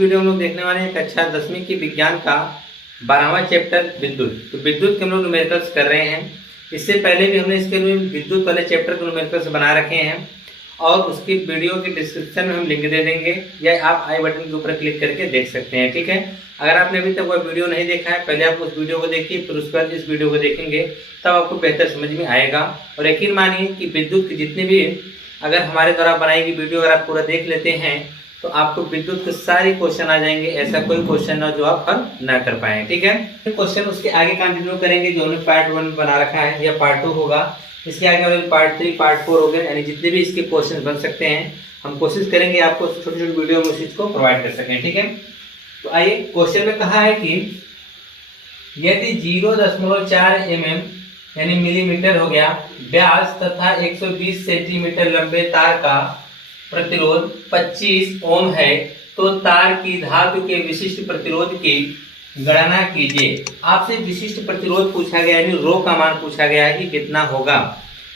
Video हम लोग देखने वाले हैं कक्षा 10वीं की विज्ञान का 12वां चैप्टर विद्युत। तो विद्युत के हम लोग न्यूमेरिकल्स कर रहे हैं। इससे पहले भी हमने इसके लिए विद्युत वाले चैप्टर के न्यूमेरिकल्स बना रखे हैं और उसकी वीडियो की डिस्क्रिप्शन में हम लिंक दे देंगे या आप आई बटन के ऊपर क्लिक करके देख सकते हैं। ठीक है, अगर आपने अभी तक वह वीडियो नहीं देखा है, पहले आप उस वीडियो को देखिए, फिर उसके बाद इस वीडियो को देखेंगे, तब आपको बेहतर समझ में आएगा। और यकीन मानिए कि विद्युत की जितनी भी अगर हमारे द्वारा बनाई गई वीडियो अगर आप पूरा देख लेते हैं तो आपको विद्युत के सारे क्वेश्चन आ जाएंगे। ऐसा कोई क्वेश्चन ना जो आप हल ना कर पाए। ठीक है, क्वेश्चन उसके आगे कंटिन्यू करेंगे जो हमने पार्ट 1 बना रखा है या पार्ट 2 होगा। इसके आगे हमारे पार्ट 3 पार्ट 4 हो गए, यानी जितने भी इसके क्वेश्चन बन सकते हैं हम कोशिश करेंगे आपको छोटे छोटे वीडियो में उस चीज को प्रोवाइड कर सकें। ठीक है, तो आइए क्वेश्चन में कहा है कि यदि 0.4 mm यानी मिलीमीटर हो गया व्यास तथा 120 सेंटीमीटर लंबे तार का प्रतिरोध 25 ओम है तो तार की धातु के विशिष्ट प्रतिरोध की गणना कीजिए। आपसे विशिष्ट प्रतिरोध पूछा गया यानी रो का मान पूछा गया है कि कितना होगा।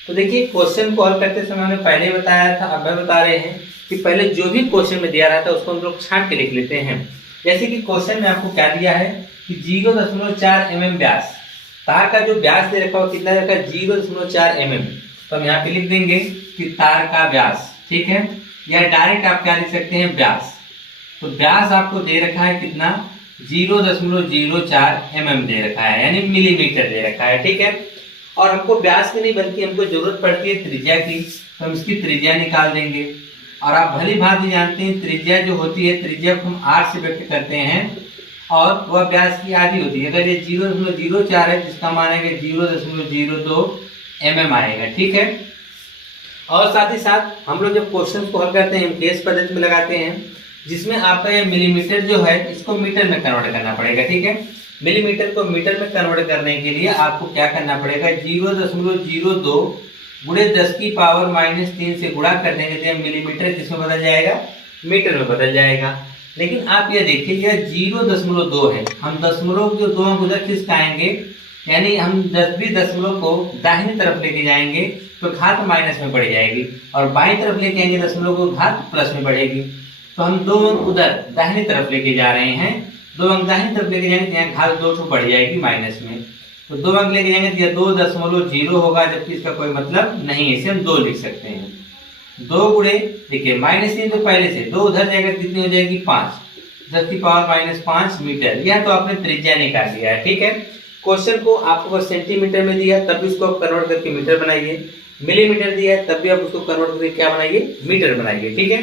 तो देखिए क्वेश्चन को हल करते समय हमने पहले बताया था, अब बता रहे हैं कि पहले जो भी क्वेश्चन में दिया रहता है उसको हम लोग छांट के लिख लेते हैं। जैसे कि क्वेश्चन में आपको क्या दिया है कि 0.4 mm व्यास, तार का जो व्यास दे रखा है कितना रखा है 0.4 mm। तो हम यहाँ पे लिख देंगे कि तार का व्यास। ठीक है, या डायरेक्ट आप क्या लिख सकते हैं व्यास। तो व्यास आपको दे रखा है कितना 0.04 mm दे रखा है यानी मिलीमीटर दे रखा है। ठीक है, और हमको व्यास की नहीं बल्कि हमको जरूरत पड़ती है त्रिज्या की, तो हम इसकी त्रिज्या निकाल देंगे। और आप भली भांति जानते हैं त्रिज्या जो होती है त्रिज्या को हम r से व्यक्त करते हैं और वह व्यास की आधी होती है। अगर ये 0.04 है जिसका मान है 0.02 mm आएगा। ठीक है, और साथ ही साथ हम लोग जब क्वेश्चन को हल करते हैं हम केस पद्धति में लगाते हैं जिसमें आपका ये मिलीमीटर जो है इसको मीटर में कन्वर्ट करना पड़ेगा। ठीक है, मिलीमीटर को मीटर में कन्वर्ट करने के लिए आपको क्या करना पड़ेगा 0.02 गुणे 10 की पावर -3 से गुणा कर देंगे तो मिलीमीटर किसमें बदल जाएगा मीटर में बदल जाएगा। लेकिन आप ये देखिए यह 0.2 है, हम दशमलव जो 2 अंक उधर खिसकाएंगे यानी हम 10वीं दशमलव को दाहिनी तरफ लेके जाएंगे तो घात माइनस में बढ़ जाएगी और बाईं तरफ लेके आएंगे दशमलव को घात प्लस में बढ़ेगी। तो हम 2 अंक उधर दाहिनी तरफ लेके जा रहे हैं, 2 अंक दाहिनी तरफ लेके जाएंगे तो यहाँ घात 2 बढ़ जाएगी माइनस में। तो 2 अंक लेके जाएंगे तो यह 2.0 होगा जबकि इसका कोई मतलब नहीं है, इसे हम 2 लिख सकते हैं। 2 गुणे देखिए -3 तो पहले से 2 उधर जाएगा कितनी हो जाएगी 5, 10 की पावर -5 मीटर। यह तो आपने त्रिज्या निकाल दिया है। ठीक है, क्वेश्चन को आपको सेंटीमीटर में दिया तब भी उसको आप कन्वर्ट करके मीटर बनाइए, मिलीमीटर दिया है तब भी आप उसको कन्वर्ट करके क्या बनाइए मीटर बनाइए। ठीक है,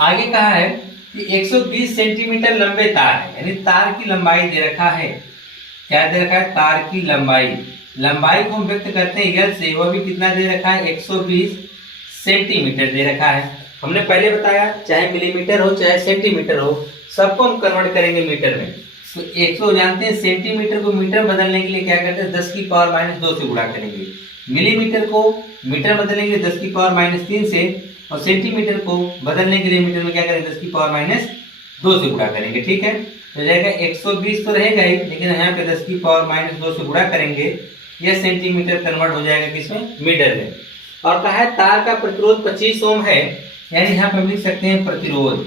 आगे कहा है कि 120 सेंटीमीटर लंबे तार है यानी तार की लंबाई दे रखा है। क्या दे रखा है तार की लंबाई, लंबाई को हम व्यक्त करते हैं एल से, वह भी कितना दे रखा है 120 सेंटीमीटर दे रखा है। हमने पहले बताया चाहे मिलीमीटर हो चाहे सेंटीमीटर हो सबको हम कन्वर्ट करेंगे मीटर में। तो 100 जानते हैं सेंटीमीटर को मीटर बदलने के लिए क्या करते हैं 10 की पावर -2 से गुणा करेंगे, मिलीमीटर को मीटर बदलेंगे 10 की पावर -3 से और सेंटीमीटर को बदलने के लिए मीटर में क्या करेंगे 10 की पावर -2 से गुणा करेंगे। ठीक है, तो जाएगा 120 तो रहेगा ही लेकिन यहाँ पे 10 की पावर -2 से गुणा करेंगे, यह सेंटीमीटर कन्वर्ट हो जाएगा किसमें मीटर में। और कहा है तार का प्रतिरोध 25 ओम है यानी यहाँ पे हम लिख सकते हैं प्रतिरोध।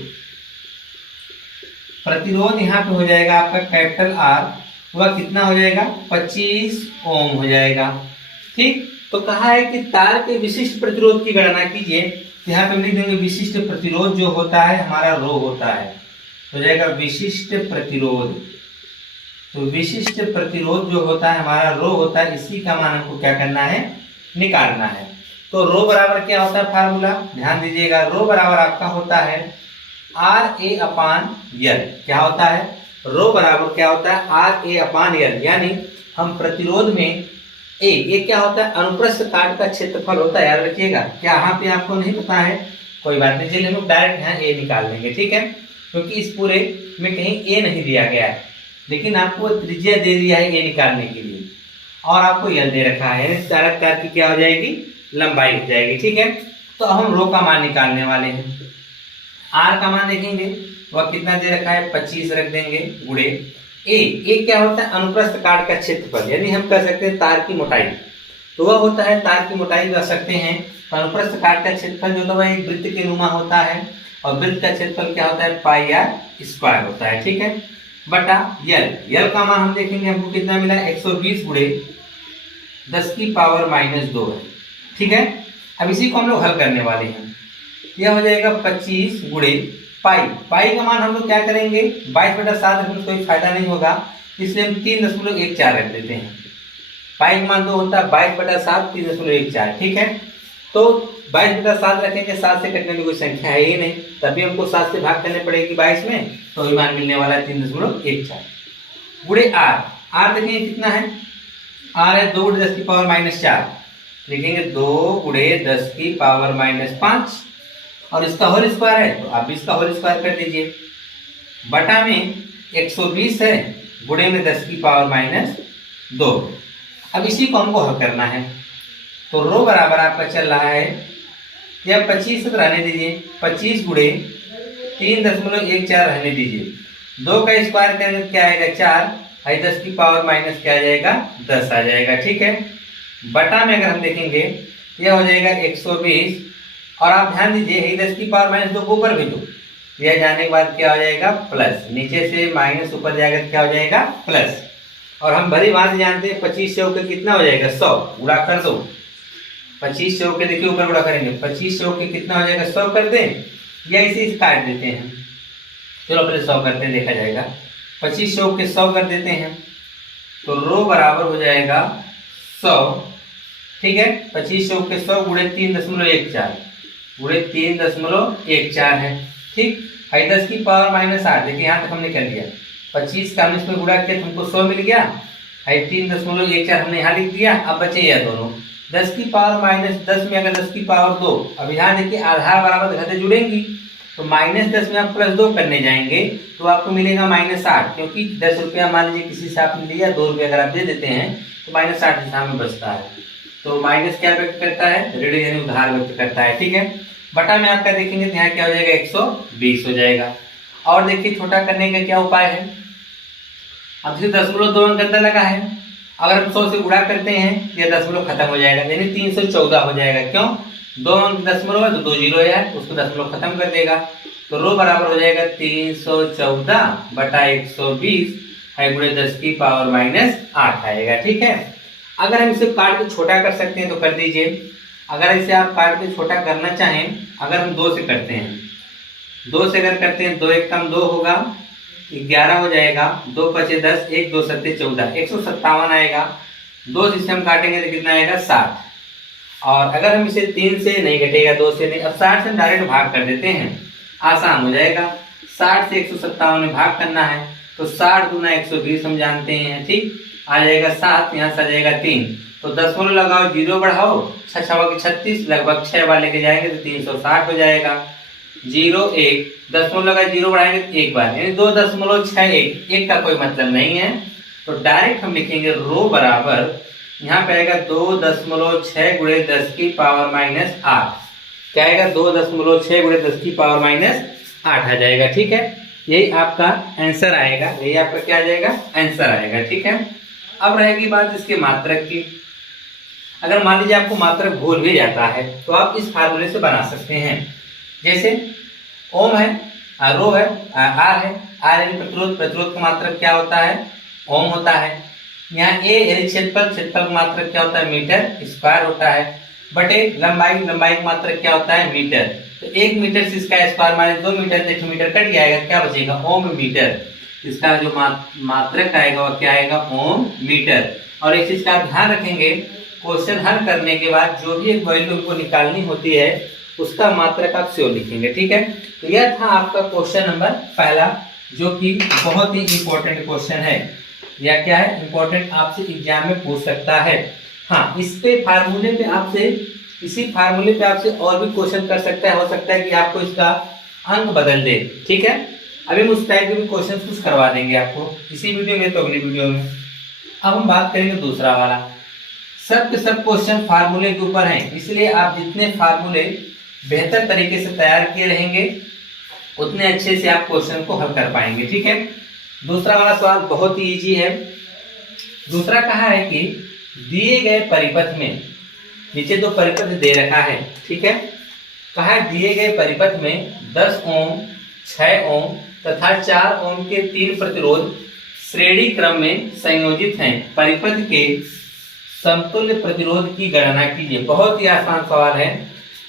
प्रतिरोध यहाँ पे हो जाएगा आपका कैपिटल R, वह कितना हो जाएगा 25 ओम हो जाएगा। ठीक, तो कहा है कि तार के विशिष्ट प्रतिरोध की गणना कीजिए। यहाँ पे हम लिख देंगे विशिष्ट प्रतिरोध जो होता है हमारा रो होता है, तो जाएगा विशिष्ट प्रतिरोध। तो विशिष्ट प्रतिरोध जो होता है हमारा रो होता है, इसी का मान हमको क्या करना है निकालना है। तो रो बराबर क्या होता है फार्मूला ध्यान दीजिएगा, रो बराबर आपका होता है RA/L। क्या होता है रो बराबर क्या होता है RA/L, यानी हम प्रतिरोध में ये क्या होता है अनुप्रस्थ काट का क्षेत्रफल होता है, याद रखिएगा। क्या यहाँ पे आपको नहीं पता है कोई बात नहीं, चलिए हम लोग डायरेक्ट यहाँ ए निकाल लेंगे। ठीक है, क्योंकि इस पूरे में कहीं ए नहीं दिया गया है लेकिन आपको त्रिज्या दे दिया है ए निकालने के लिए और आपको यल दे रखा है यानी चालक तार की क्या हो जाएगी लंबाई हो जाएगी। ठीक है, तो अब हम रो का मान निकालने वाले हैं। आर का मान देखेंगे वह कितना दे रखा है 25 रख देंगे गुणे ए क्या होता है अनुप्रस्थ काट का क्षेत्रफल, यानी हम कह सकते हैं तार की मोटाई। तो वह होता है तार की मोटाई कह सकते हैं। अनुप्रस्थ काट का क्षेत्रफल जो होता है एक वृत्त के नुमा होता है और वृत्त का क्षेत्रफल क्या होता है पाई आर स्क्वायर होता है, ठीक है, बटा यल का मान हम देखेंगे हमको कितना मिला 120 गुणे 10 की पावर -2 है, ठीक है। अब इसी को हम लोग हल करने वाले हैं। यह हो जाएगा 25 गुणे पाई का मान हम लोग क्या करेंगे 22/7 रखने से कोई फायदा नहीं होगा, इसलिए हम 3.14 रख देते हैं। पाई का मान 2 होता है 22/7 3.14, ठीक है। तो 22/7 रखेंगे, 7 से कटने की कोई संख्या है ही नहीं, तभी हमको 7 से भाग करने पड़ेगी 22 में, तो वही मान मिलने वाला है 3.14 गुणे आर देखेंगे कितना है, आर है 2 गुणे 10 की पावर -4, लिखेंगे 2 गुणे 10 की पावर -5 और इसका होल स्क्वायर है तो आप इसका होल स्क्वायर कर दीजिए, बटा में 120 है गुणे में 10 की पावर -2। अब इसी को हमको हल करना है, तो रो बराबर आपका चल रहा है यह 25 रहने दीजिए, 25 गुणे 3.14 रहने दीजिए, 2 का स्क्वायर करेंगे तो क्या आएगा 4, 10 की पावर माइनस क्या आ जाएगा 10 आ जाएगा, ठीक है। बटा में अगर हम देखेंगे यह हो जाएगा 120 और आप ध्यान दीजिए 10 की पावर -2 को ऊपर भेजो, यह जाने के बाद क्या हो जाएगा प्लस, नीचे से माइनस ऊपर जाएगा तो क्या हो जाएगा प्लस। और हम भली बात जानते हैं 25 से होकर कितना हो जाएगा 100, गुणा कर दो 25 से होकर, देखिए ऊपर गुणा करेंगे 25 से होकर कितना हो जाएगा 100 कर दें या इसे काट देते हैं, चलो पहले 100 करते हैं देखा जाएगा। 25 से होकर 100 कर देते हैं तो रो बराबर हो जाएगा 100, ठीक है। 25 से होकर 100 गुणे 3.14 गुणे 3.14 है, ठीक। 10 की पावर -8, देखिए यहाँ तक हमने कर लिया, 25 का हमने इसमें गुणा किया तो हमको 100 मिल गया, 3.14 हमने यहाँ लिख दिया। अब बचे यह दोनों 10 की पावर -10 में अगर 10 की पावर 2, अब यहाँ देखिए आधार बराबर घातें जुड़ेंगी तो -10 में आप +2 करने जाएंगे तो आपको मिलेगा -8, क्योंकि 10 रुपया मान लीजिए किसी से आपने लिया 2 रुपये अगर आप दे देते हैं तो -8 दिशा में बचता है, तो माइनस क्या व्यक्त करता है ऋण यानी उधार व्यक्त करता है, ठीक है। बटा में आपका देखेंगे तो यहाँ क्या हो जाएगा 120 हो जाएगा। और देखिए छोटा करने का क्या उपाय है, अब जैसे 0.2 अंक अंदर लगा है, अगर हम 100 से गुणा करते हैं यह 0 खत्म हो जाएगा यानी 314 हो जाएगा, क्यों 2 अंक 0 है तो 2 जीरो है उसको 0 खत्म कर देगा, तो रो बराबर हो जाएगा 314 बटा 120 गुणे 10 की पावर -8 आएगा, ठीक है। अगर हम इसे काट के छोटा कर सकते हैं तो कर दीजिए, अगर इसे आप काट के छोटा करना चाहें, अगर हम 2 से करते हैं, 2 से अगर करते हैं 2 1 कम 2 होगा 11 हो जाएगा, 2 पचे 10, 1 2 7 14, 157 आएगा, 2 से हम काटेंगे तो कितना आएगा 60। और अगर हम इसे 3 से नहीं घटेगा 2 से नहीं, अब 60 से डायरेक्ट भाग कर देते हैं, आसान हो जाएगा। 60 से 157 में भाग करना है तो 60 दूना 120 हम जानते हैं, ठीक, आ जाएगा 7, यहाँ से आ जाएगा 3, तो 10 लगाओ 0 बढ़ाओ 6 6 36 लगभग 6 बार लेके जाएंगे तो 360 हो जाएगा। 0 1 10 लगा 0 बढ़ाएंगे तो 1 बार यानी 2.61, 1 का कोई मतलब नहीं है, तो डायरेक्ट हम लिखेंगे रो बराबर यहाँ पे आएगा 2.6 गुणे 10 की पावर -8, क्या आएगा 2.6 गुणे 10 की पावर -8 आ जाएगा, ठीक है। यही आपका आंसर आएगा, यही आपका क्या आ जाएगा आंसर आएगा, ठीक है। अब रहेगी बात इसके मात्रक की, अगर मान लीजिए आपको मात्रक भूल भी जाता है तो आप इस फार्मूले से बना सकते हैं, जैसे ओम है, रो है, आर है, आर यानी प्रतिरोध का मात्रक क्या होता है ओम होता है, यहाँ ए यानी क्षेत्रफल का मात्रक क्या होता है मीटर स्क्वायर होता है, बटे लंबाई का मात्रक क्या होता है मीटर, तो 1 मीटर से इसका स्क्वायर माने 2 मीटर से 1 मीटर कट जाएगा, क्या बचेगा ओम मीटर, इसका जो मात्रक आएगा वह क्या आएगा ओम मीटर। और इस चीज का ध्यान रखेंगे, क्वेश्चन हल करने के बाद जो भी एक वैल्यू को निकालनी होती है उसका मात्रक आप स्योर लिखेंगे, ठीक है। तो यह था आपका क्वेश्चन नंबर पहला, जो कि बहुत ही इंपॉर्टेंट क्वेश्चन है, या क्या है इंपॉर्टेंट, आपसे एग्जाम में पूछ सकता है। हाँ, इस पे फार्मूले पे आपसे, इसी फार्मूले पे आपसे और भी क्वेश्चन कर सकता है, हो सकता है कि आपको इसका अंक बदल दे, ठीक है। अभी हम उस टाइप के भी क्वेश्चन कुछ करवा देंगे आपको इसी वीडियो में तो अगली वीडियो में। अब हम बात करेंगे दूसरा वाला, सब के सब क्वेश्चन फार्मूले के ऊपर हैं, इसलिए आप जितने फार्मूले बेहतर तरीके से तैयार किए रहेंगे उतने अच्छे से आप क्वेश्चन को हल कर पाएंगे, ठीक है। दूसरा वाला सवाल बहुत ही इजी है। दूसरा कहा है कि दिए गए परिपथ में, नीचे दो परिपथ दे रखा है, ठीक है, कहा है दिए गए परिपथ में 10 ओम, 6 ओम तथा 4 ओम के 3 प्रतिरोध श्रेणी क्रम में संयोजित हैं। परिपथ के समतुल्य प्रतिरोध की गणना कीजिए। बहुत ही आसान सवाल है।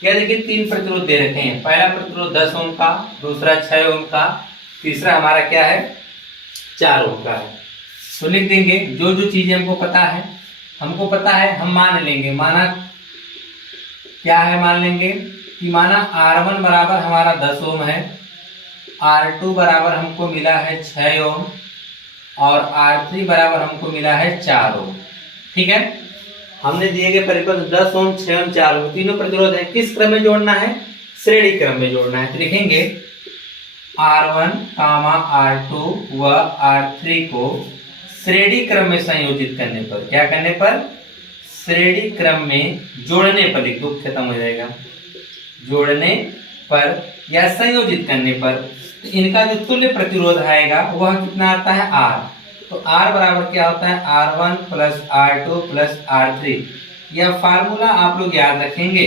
यह देखिए 3 प्रतिरोध दे रखे हैं। पहला प्रतिरोध 10 ओम का, दूसरा 6 ओम का, तीसरा हमारा क्या है 4 ओम का है। तो लिख देंगे जो जो चीजें हमको पता है हम मान लेंगे। माना क्या है, मान लेंगे कि माना R1 बराबर हमारा 10 ओम है, R2 बराबर हमको मिला है 6 ओम और R3 बराबर हमको मिला है 4 ओम। ठीक है, हमने दिए गए परिपथ 10 ओम, 6 ओम, 4 ओम तीनों प्रतिरोध है। किस क्रम में जोड़ना है, श्रेणी क्रम में जोड़ना है। तो लिखेंगे R1, R2 व R3 को श्रेणी क्रम में संयोजित करने पर, क्या करने पर, श्रेणी क्रम में जोड़ने पर, लिख दो खत्म हो जाएगा, जोड़ने पर या संयोजित करने पर तो इनका जो तुल्य प्रतिरोध आएगा वह कितना आता है R। तो R बराबर क्या होता है R1 plus R2 plus R3। यह फार्मूला आप लोग याद रखेंगे।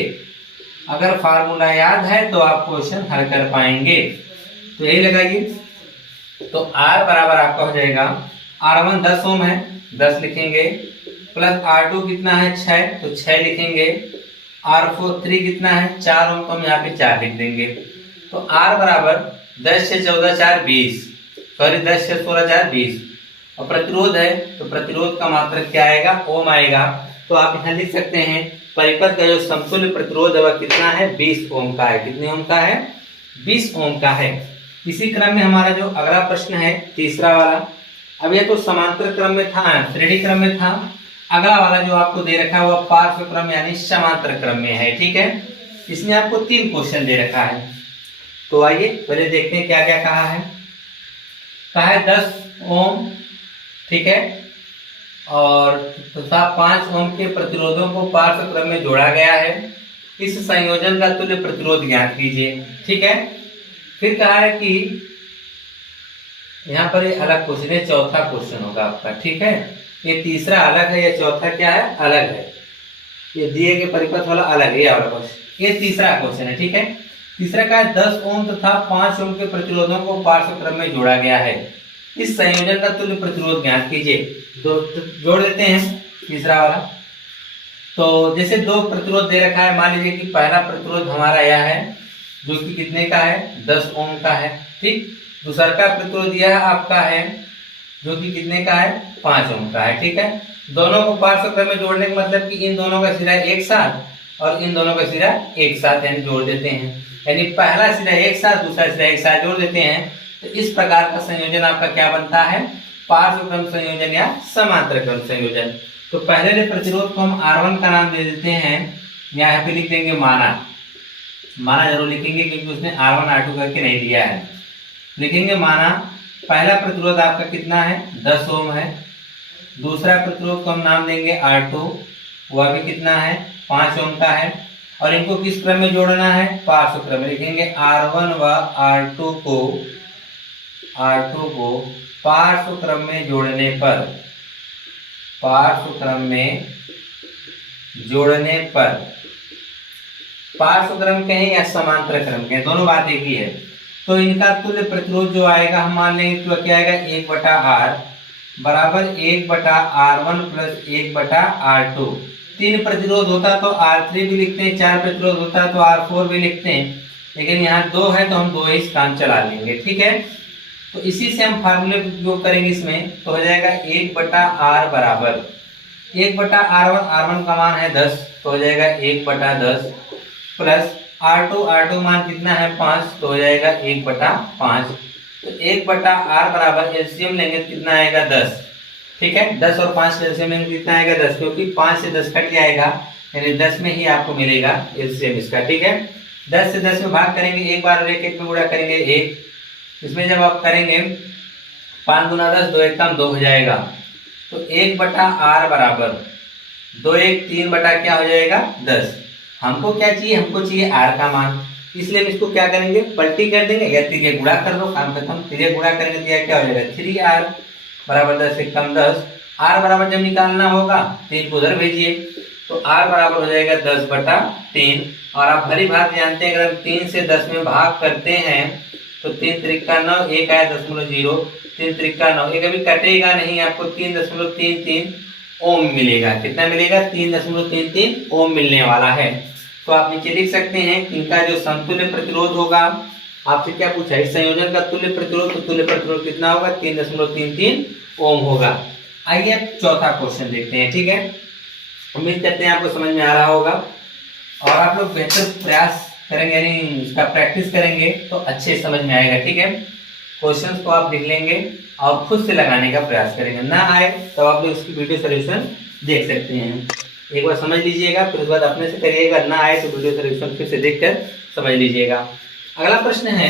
अगर फार्मूला याद है तो आप क्वेश्चन हल कर पाएंगे। तो यही लगाइए। तो R बराबर आपका हो जाएगा R1 10 ओम है, 10 लिखेंगे, प्लस R2 कितना है 6, तो 6 लिखेंगे, R3 कितना है 4 ओम, तो हम यहाँ पे 4 लिख देंगे। तो R बराबर 10 से 14 4 20, सॉरी 10 से 16 4 20। और प्रतिरोध है तो प्रतिरोध का मात्रक क्या आएगा, ओम आएगा। तो आप यहाँ लिख सकते हैं परिपथ का जो समतुल्य प्रतिरोध है वह कितना है 20 ओम का है। कितने ओम का है, 20 ओम का है। इसी क्रम में हमारा जो अगला प्रश्न है तीसरा वाला, अब ये तो समांतर क्रम में था, श्रेणी क्रम में था। अगला वाला जो आपको दे रखा है वह पार्श्व क्रम यानी समांतर क्रम में है। ठीक है, इसमें आपको 3 क्वेश्चन दे रखा है। तो आइए पहले देखते हैं क्या क्या कहा है। कहा है 10 ओम, ठीक है, और तथा 5 ओम के प्रतिरोधों को पार्श्व क्रम में जोड़ा गया है। इस संयोजन का तुल्य प्रतिरोध ज्ञात कीजिए। ठीक है, फिर कहा है कि यहाँ पर ये अलग क्वेश्चन है, चौथा क्वेश्चन होगा आपका। ठीक है, ये तीसरा अलग है, ये चौथा क्या है, अलग है। ये दिए गए परिपथ वाला अलग है, ये वाला क्वेश्चन, ये तीसरा क्वेश्चन है। ठीक है, तीसरा का 10 ओम तथा 5 ओम के प्रतिरोधों को पार्श्व क्रम में जोड़ा गया है। इस संयोजन का तुल्य प्रतिरोध ज्ञात कीजिए। तो जोड़ देते हैं तीसरा वाला। तो जैसे 2 प्रतिरोध दे रखा है, मान लीजिए कि पहला प्रतिरोध हमारा यह है जो कि कितने का है 10 ओम का है। ठीक, दूसरा का प्रतिरोध यह आपका है जो कि कितने का है 5 ओम का है। ठीक है, दोनों को पार्श्व क्रम में जोड़ने का मतलब कि इन दोनों का सिरा एक साथ और इन दोनों का सिरा एक साथ यानी जोड़ देते हैं। यानी पहला सिरा एक साथ, दूसरा सिरा एक साथ जोड़ देते हैं। तो इस प्रकार का संयोजन आपका क्या बनता है, पार्श्व क्रम संयोजन या समांतर क्रम संयोजन। तो पहले प्रतिरोध को हम R1 का नाम दे देते हैं, यहाँ पे लिख देंगे माना जरूर लिखेंगे क्योंकि उसने R1 R2 करके नहीं दिया है। लिखेंगे माना पहला प्रतिरोध आपका कितना है 10 ओम है, दूसरा प्रतिरोध को हम नाम देंगे R2, वह भी कितना है 5 ओम का है। और इनको किस क्रम में जोड़ना है, पार्श्व क्रम में। लिखेंगे R1 व R2 को पार्श्व क्रम में जोड़ने पर, पार्श्व क्रम में जोड़ने पर, पार्श्व क्रम कहें या समांतर क्रम कहें, दोनों बात एक ही है। तो इनका तुल्य प्रतिरोध जो आएगा हम मान लेंगे तो क्या आएगा 1/R बराबर 1/R1 प्लस 1/R2। 3 प्रतिरोध होता तो R3 भी लिखते हैं, 4 प्रतिरोध होता तो R4 भी लिखते हैं, लेकिन यहाँ 2 है तो हम 2 ही काम चला लेंगे। ठीक है, तो इसी से हम फार्मूले का उपयोग करेंगे इसमें। तो हो जाएगा 1/R बराबर 1/R1, R1 का मान है 10 तो हो जाएगा 1/10 प्लस R2 मान कितना है 5 तो हो जाएगा 1/5। तो 1/R बराबर एलसीएम लेंगे तो कितना आएगा 10। ठीक है, 10 और 5 एलसीएम लेंगे कितना आएगा 10, क्योंकि 5 से 10 कट जाएगा यानी 10 में ही आपको मिलेगा एलसीएम इसका। ठीक है, 10 से 10 में भाग करेंगे, एक बार 1 में गुणा करेंगे 1, इसमें जब आप करेंगे 5 गुना 10 2 1 2 हो जाएगा। तो 1/R बराबर 2 1 3 बटा क्या हो जाएगा 10। हमको क्या चाहिए, हमको चाहिए R का मान, इसलिए हम इसको क्या करेंगे पलटी कर देंगे या तिरिया गुणा कर दो, काम खत्म। तिरिया गुणा करेंगे तो क्या हो जाएगा 3R बराबर 10 से कम 10, R बराबर जब निकालना होगा 3 को उधर भेजिए, तो R बराबर हो जाएगा 10/3। और आप भली भांति जानते हैं, अगर हम 3 से 10 में भाग करते हैं तो 3 त्रिका 9, 1 आया 0.0, 3 त्रिका 9, ये कभी कटेगा नहीं, आपको 3.33 ओम मिलेगा। कितना मिलेगा? 3.33 ओम मिलने वाला है। तो आप नीचे लिख सकते हैं कि इनका जो समतुल्य प्रतिरोध होगा, आपसे क्या पूछा है, इस संयोजन का तुल्य प्रतिरोध, तो तुल्य प्रतिरोध कितना होगा? 3.33 ओम होगा। आइए अब चौथा क्वेश्चन देखते हैं। ठीक है, उम्मीद करते हैं आपको समझ में आ रहा होगा, और आप लोग बेहतर प्रयास करेंगे, यानी इसका प्रैक्टिस करेंगे तो अच्छे समझ में आएगा। ठीक है, क्वेश्चंस को आप लिख लेंगे और खुद से लगाने का प्रयास करेंगे। ना आए तो आप लोग इसकी वीडियो सॉल्यूशन देख सकते हैं, एक बार समझ लीजिएगा, फिर उसके बाद अपने से करिएगा। ना आए तो वीडियो सॉल्यूशन फिर से देखकर समझ लीजिएगा। अगला प्रश्न है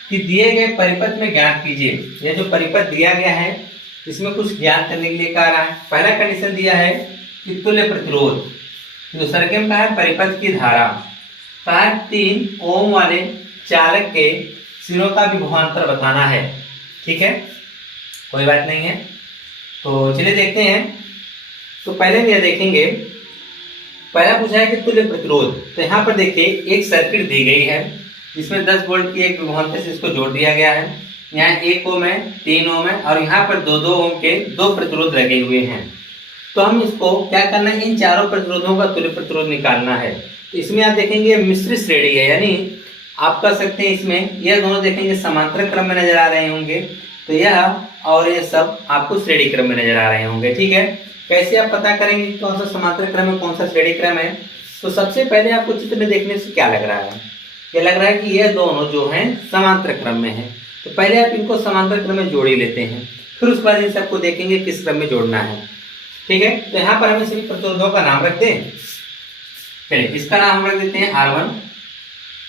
कि दिए गए परिपथ में ज्ञात कीजिए। यह जो परिपथ दिया गया है इसमें कुछ ज्ञात करने के लिए कह रहा है। पहला कंडीशन दिया है कि तुल्य प्रतिरोध, जो सर्किट का है परिपथ की धारा का 3 ओम वाले चालक के सिरों का विभवांतर बताना है। ठीक है, कोई बात नहीं है, तो चलिए देखते हैं। तो पहले हम यह देखेंगे, पहला पूछा है कि तुल्य प्रतिरोध। तो यहाँ पर देखिए एक सर्किट दी गई है जिसमें 10 वोल्ट की एक विभवांतर से इसको जोड़ दिया गया है। यहाँ 1 ओम है, 3 ओम है, और यहाँ पर 2-2 ओम के 2 प्रतिरोध लगे हुए हैं। तो हम इसको क्या करना है, इन चारों प्रतिरोधों का तुल्य प्रतिरोध निकालना है। तो इसमें आप देखेंगे मिश्रित श्रेणी है, यानी आप कह सकते हैं इसमें यह दोनों देखेंगे समांतर क्रम में नजर आ रहे होंगे, तो यह और ये सब आपको श्रेणी क्रम में नजर आ रहे होंगे। ठीक है, कैसे आप पता करेंगे कौन सा समांतर क्रम है, कौन सा श्रेणी क्रम है? तो सबसे पहले आपको चित्र में देखने से क्या लग रहा है, ये लग रहा है कि यह दोनों जो हैं समांतर क्रम में है। तो पहले आप इनको समांतर क्रम में जोड़ ही लेते हैं, फिर उसके बाद इन सबको देखेंगे किस क्रम में जोड़ना है। ठीक है, तो यहाँ पर हम सभी प्रतिरोधों का नाम रखते हैं। चलिए इसका नाम रख देते हैं R1,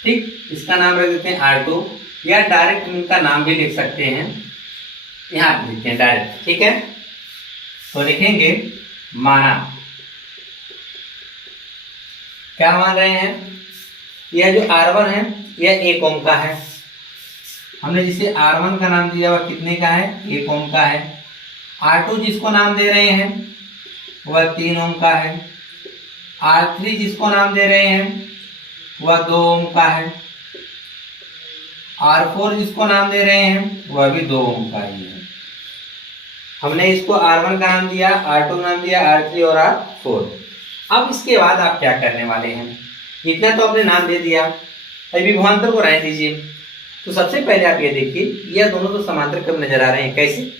ठीक, इसका नाम रख देते हैं R2, या डायरेक्ट इनका नाम भी लिख सकते हैं, यहाँ पे लिखते हैं डायरेक्ट। ठीक है, तो लिखेंगे माना, क्या मान रहे हैं, यह जो R1 है यह 1 ओम का है। हमने जिसे R1 का नाम दिया वह कितने का है? 1 ओम का है। R2 जिसको नाम दे रहे हैं वह 3 ओम का है। R3 जिसको नाम दे रहे हैं वह 2 ओम का है। R4 जिसको नाम दे रहे हैं वह भी 2 ओम का ही है। हमने इसको R1 का नाम दिया, R2 का नाम दिया, R3 और R4। अब इसके बाद आप क्या करने वाले हैं, इतना तो आपने नाम दे दिया, अभी विभवांतर को रहने दीजिए। तो सबसे पहले आप ये देखिए, यह दोनों तो समांतर क्रम नजर आ रहे हैं। कैसे?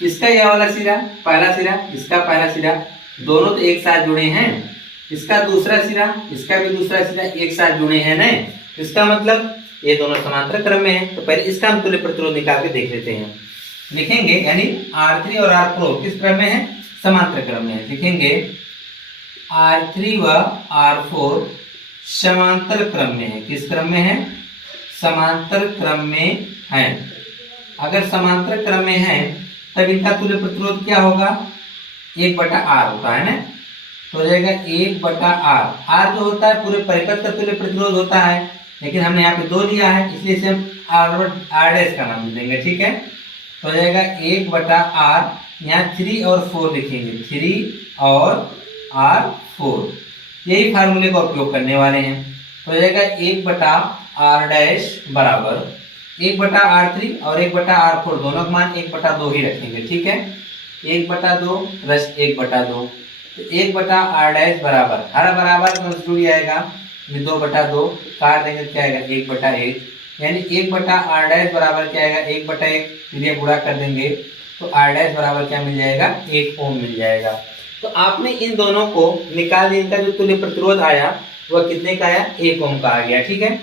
इसका यह वाला सिरा, पहला सिरा, इसका पहला सिरा, दोनों तो एक साथ जुड़े हैं। इसका दूसरा सिरा, इसका भी दूसरा सिरा एक साथ जुड़े हैं ना, इसका मतलब ये दोनों समांतर क्रम में है। तो पहले इसका हम तुल्य प्रतिरोध निकाल के देख लेते हैं। लिखेंगे यानी R3 और R4 किस क्रम में है? समांतर क्रम में है। लिखेंगे R3 व R4 समांतर क्रम में है। किस क्रम में है? समांतर क्रम में है। अगर समांतर क्रम में है तब इनका तुल्य प्रतिरोध क्या होगा? 1/R होता है ना, तो हो जाएगा 1/R। R जो होता है पूरे परिपथ का तुल्य प्रतिरोध होता है, लेकिन हमने यहाँ पे 2 लिया है इसलिए इसे हम R' का नाम देंगे। ठीक है, तो हो जाएगा 1/R। यहाँ 3 और 4 लिखेंगे, 3 और R4, यही फार्मूले का उपयोग करने वाले हैं। तो हो जाएगा 1/R' बराबर 1/R3 और 1/R4, दोनों का मान 1/2 ही रखेंगे। ठीक है, 1/2 प्लस 1/2, तो 1/R' बराबर हर बराबर जुड़ जाएगा, 2/2 काट देंगे क्या आएगा? 1/1, यानी 1/R' बराबर क्या आएगा? 1/1, फिर गुणा कर देंगे तो R' बराबर क्या मिल जाएगा? 1 ओम मिल जाएगा। तो आपने इन दोनों को निकाल दिया, इनका जो तुल्य प्रतिरोध आया वह कितने का आया? 1 ओम का आ गया। ठीक है,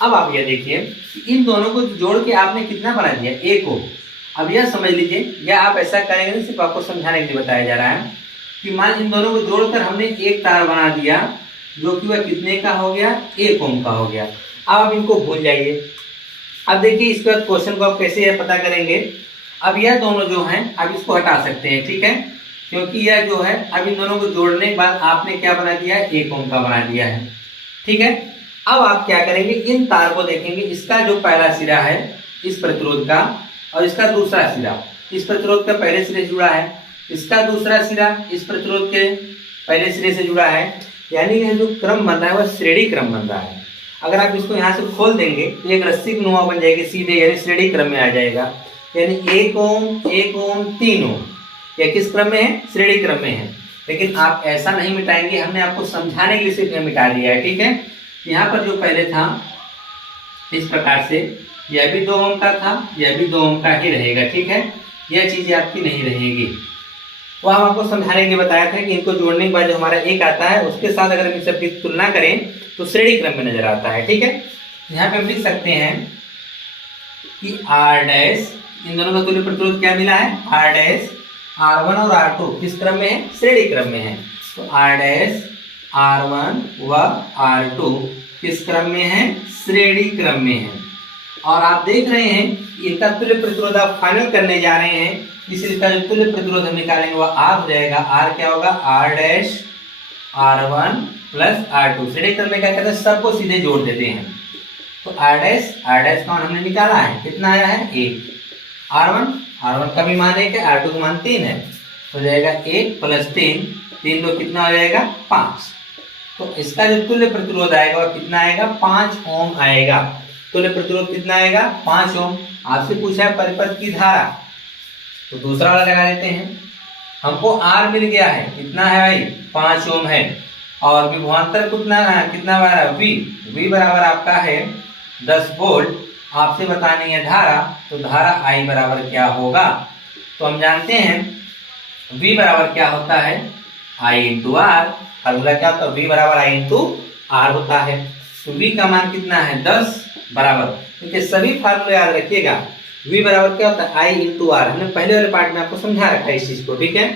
अब आप ये देखिए इन दोनों को जोड़ के आपने कितना बना दिया? 1 ओम। अब यह समझ लीजिए, या आप ऐसा करेंगे, सिर्फ आपको समझाने के लिए बताया जा रहा है कि मान इन दोनों को जोड़कर हमने एक तार बना दिया जो कि वह कितने का हो गया? 1 ओम का हो गया। अब आप इनको भूल जाइए। अब देखिए इसके बाद क्वेश्चन को आप कैसे पता करेंगे। अब यह दोनों जो हैं अब इसको हटा सकते हैं। ठीक है, क्योंकि यह जो है अब इन दोनों को जोड़ने के बाद आपने क्या बना दिया? 1 ओम का बना दिया है। ठीक है, अब आप क्या करेंगे, इन तार को देखेंगे, इसका जो पहला सिरा है इस प्रतिरोध का और इसका दूसरा सिरा, इस प्रतिरोध का पहले सिरे से जुड़ा है, इसका दूसरा सिरा इस प्रतिरोध के पहले सिरे से जुड़ा है, यानी यह जो क्रम बन रहा है वह श्रेणी क्रम बन रहा है। अगर आप इसको यहाँ से खोल देंगे तो एक रस्सी की नुमा बन जाएगी सीधे, यानी श्रेणी क्रम में आ जाएगा। यानी 1 ओम 1 ओम 3 ओम, यह किस क्रम में है? श्रेणी क्रम में है। लेकिन आप ऐसा नहीं मिटाएंगे, हमने आपको समझाने के लिए सिर्फ मिटा दिया है, ठीक है। यहाँ पर जो पहले था इस प्रकार से, यह भी 2 ओम का था, यह भी 2 ओम का ही रहेगा, ठीक है। यह चीजें आपकी नहीं रहेगी। तो हम आपको समझाने के लिए बताया था कि इनको जोड़ने के बाद जो हमारा 1 आता है उसके साथ अगर हम इन सबकी तुलना करें तो श्रेणी क्रम में नजर आता है, ठीक है। यहाँ पे हम लिख सकते हैं कि R डैश, इन दोनों का तुल्य प्रतिरोध क्या मिला है? R डैश R1 और R2 किस क्रम में है? श्रेणी क्रम में है। तो R डैश R1 व R2 किस क्रम में है? श्रेणी क्रम में है। और आप देख रहे हैं इनका तुल्य प्रतिरोध आप फाइनल करने जा रहे हैं, इसलिए इसका जो तुल्य प्रतिरोध हम निकालेंगे वह R हो जाएगा। R क्या होगा? R dash R1 plus R2। श्रेणी क्रम में क्या करते हैं? सबको सीधे जोड़ देते हैं। तो R डैश का मान हमने निकाला है, कितना आया है? 1। R1 का भी मान 1 है, R2 का मान 3 है, हो जाएगा 1 प्लस 3, 3 दो कितना हो जाएगा? 5। तो इसका जो तुल्य प्रतिरोध आएगा वह कितना आएगा? 5 ओम आएगा। तुल्य प्रतिरोध कितना आएगा? 5 ओम। आपसे पूछा है परिपथ की धारा, तो दूसरा वाला लगा देते हैं। हमको R मिल गया है, कितना है भाई? 5 ओम है। और विभवांतर कितना है? V बराबर आपका है 10 वोल्ट। आपसे बतानी है धारा, तो धारा I बराबर क्या होगा? तो हम जानते हैं V बराबर क्या होता है? I into R। फार्मूला क्या होता है? V बराबर I इंटू R होता है। तो V का मान कितना है? 10 बराबर, क्योंकि सभी फार्मूले याद रखिएगा। V बराबर क्या होता है? I into R। हमने पहले वाले पार्ट में आपको समझा रखा है इस चीज को, ठीक है।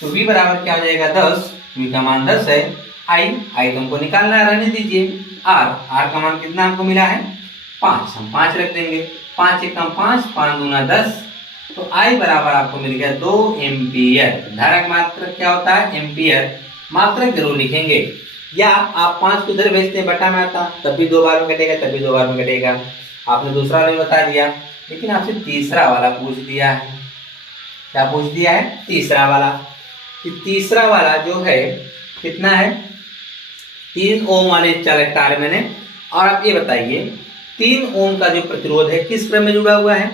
तो V बराबर क्या हो जाएगा? 10। V का मान 10 है। I तुमको निकालना है, रहने दीजिए। R का मान कितना हमको मिला है? 5। हम 5 रख देंगे। 5 एक कम 5, 5 दूना 10। तो I बराबर आपको मिल गया 2 एम्पियर। धारा का मात्रक क्या होता है? एम्पियर। मात्रक जरूर लिखेंगे, या आप 5 को इधर भेजते बटा में आता, तब भी 2 बार में कटेगा, तब भी 2 बार में कटेगा। आपने दूसरा वाला बता दिया, लेकिन आपसे तीसरा वाला पूछ दिया है। क्या पूछ दिया है? तीसरा वाला। कि तीसरा वाला जो है कितना है? 3 ओम वाले चालक तार मैंने। और आप ये बताइए 3 ओम का जो प्रतिरोध है किस क्रम में जुड़ा हुआ है?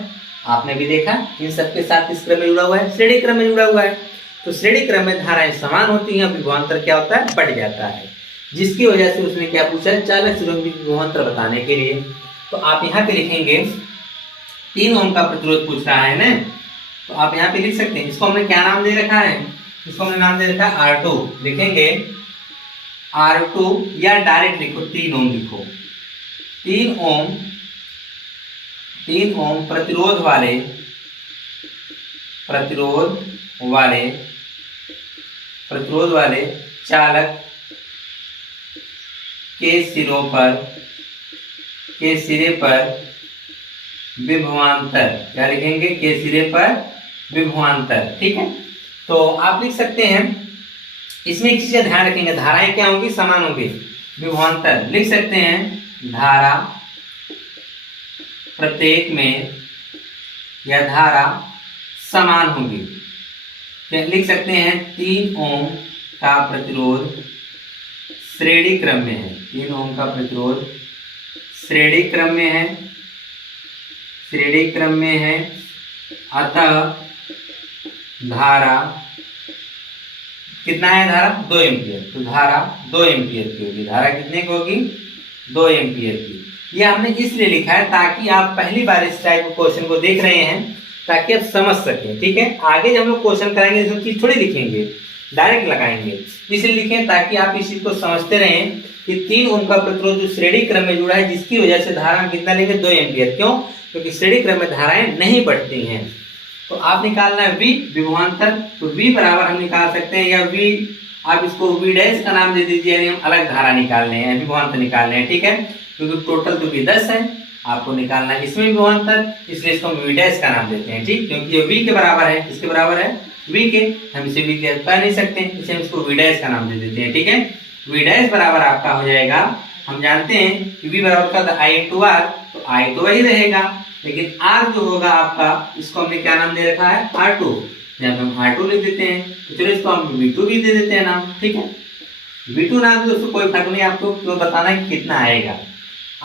आपने भी देखा इन सबके साथ किस क्रम में जुड़ा हुआ है? श्रेणी क्रम में जुड़ा हुआ है। तो श्रेणी क्रम में धाराएं समान होती हैं, विभवांतर क्या होता है? बढ़ जाता है, जिसकी वजह से उसने क्या पूछा? चालक सिरों की विभवांतर बताने के लिए। तो आप यहाँ पे लिखेंगे 3 ओम का प्रतिरोध पूछ रहा है ना, तो आप यहाँ पे लिख सकते हैं। इसको हमने क्या नाम दे रखा है? इसको हमने नाम दे रखा है R2। लिखेंगे R2, या डायरेक्ट लिखो 3 ओम लिखो। 3 ओम प्रतिरोध वाले चालक के सिरे पर विभवांतर, क्या लिखेंगे? के सिरे पर विभवांतर, ठीक है। तो आप लिख सकते हैं, इसमें एक चीज का ध्यान रखेंगे, धाराएं क्या होंगी? समान होंगी। विभवांतर लिख सकते हैं धारा प्रत्येक में, या धारा समान होगी। लिख सकते हैं 3 ओम का प्रतिरोध श्रेणी क्रम में है। 3 ओम का प्रतिरोध श्रेणी क्रम में है। अतः धारा कितना है? धारा 2 एम्पियर। तो धारा 2 एम्पियर की होगी। धारा कितने की होगी? 2 एम्पियर की। यह हमने इसलिए लिखा है ताकि आप पहली बार इस टाइप के क्वेश्चन को देख रहे हैं, ताकि आप समझ सकें, ठीक है। आगे जब हम लोग क्वेश्चन कराएंगे तो चीज थोड़ी लिखेंगे, डायरेक्ट लगाएंगे। इसलिए लिखें ताकि आप इस चीज को समझते रहें कि 3 ओम का प्रतिरोध जो श्रेणी क्रम में जुड़ा है, जिसकी वजह से धारा हम कितना लेंगे? 2 एम्पियर। क्यों? क्योंकि श्रेणी क्रम में धाराएं नहीं बढ़ती हैं। तो आप निकालना है V विभवांतर। तो V बराबर हम निकाल सकते हैं, या V आप इसको V डैश का नाम दे दीजिए, यानी हम अलग धारा निकालने हैं, विभवांतर निकालने हैं, ठीक है। क्योंकि टोटल तो V 10 है, आपको निकालना है इसमें विभवांतर, इसलिए इसको हम V डैश का नाम देते हैं, ठीक। क्योंकि ये V के बराबर है, किसके बराबर है? V के। हम इसे V कह नहीं सकते, इसे हम इसको V डैश का नाम दे देते हैं, ठीक है। V डैश बराबर आपका हो जाएगा हम जानते हैं कि V बराबर का था I इंटू आर, तो I तो वही रहेगा, लेकिन R जो होगा आपका, इसको हमने क्या नाम दे रखा है, R2, यहाँ पे हम R2 लिख देते हैं। तो चलो इसको हम V2 भी दे देते हैं नाम, ठीक है। V2 नाम दोस्तों कोई फर्क नहीं, आपको तो बताना है कि कितना आएगा।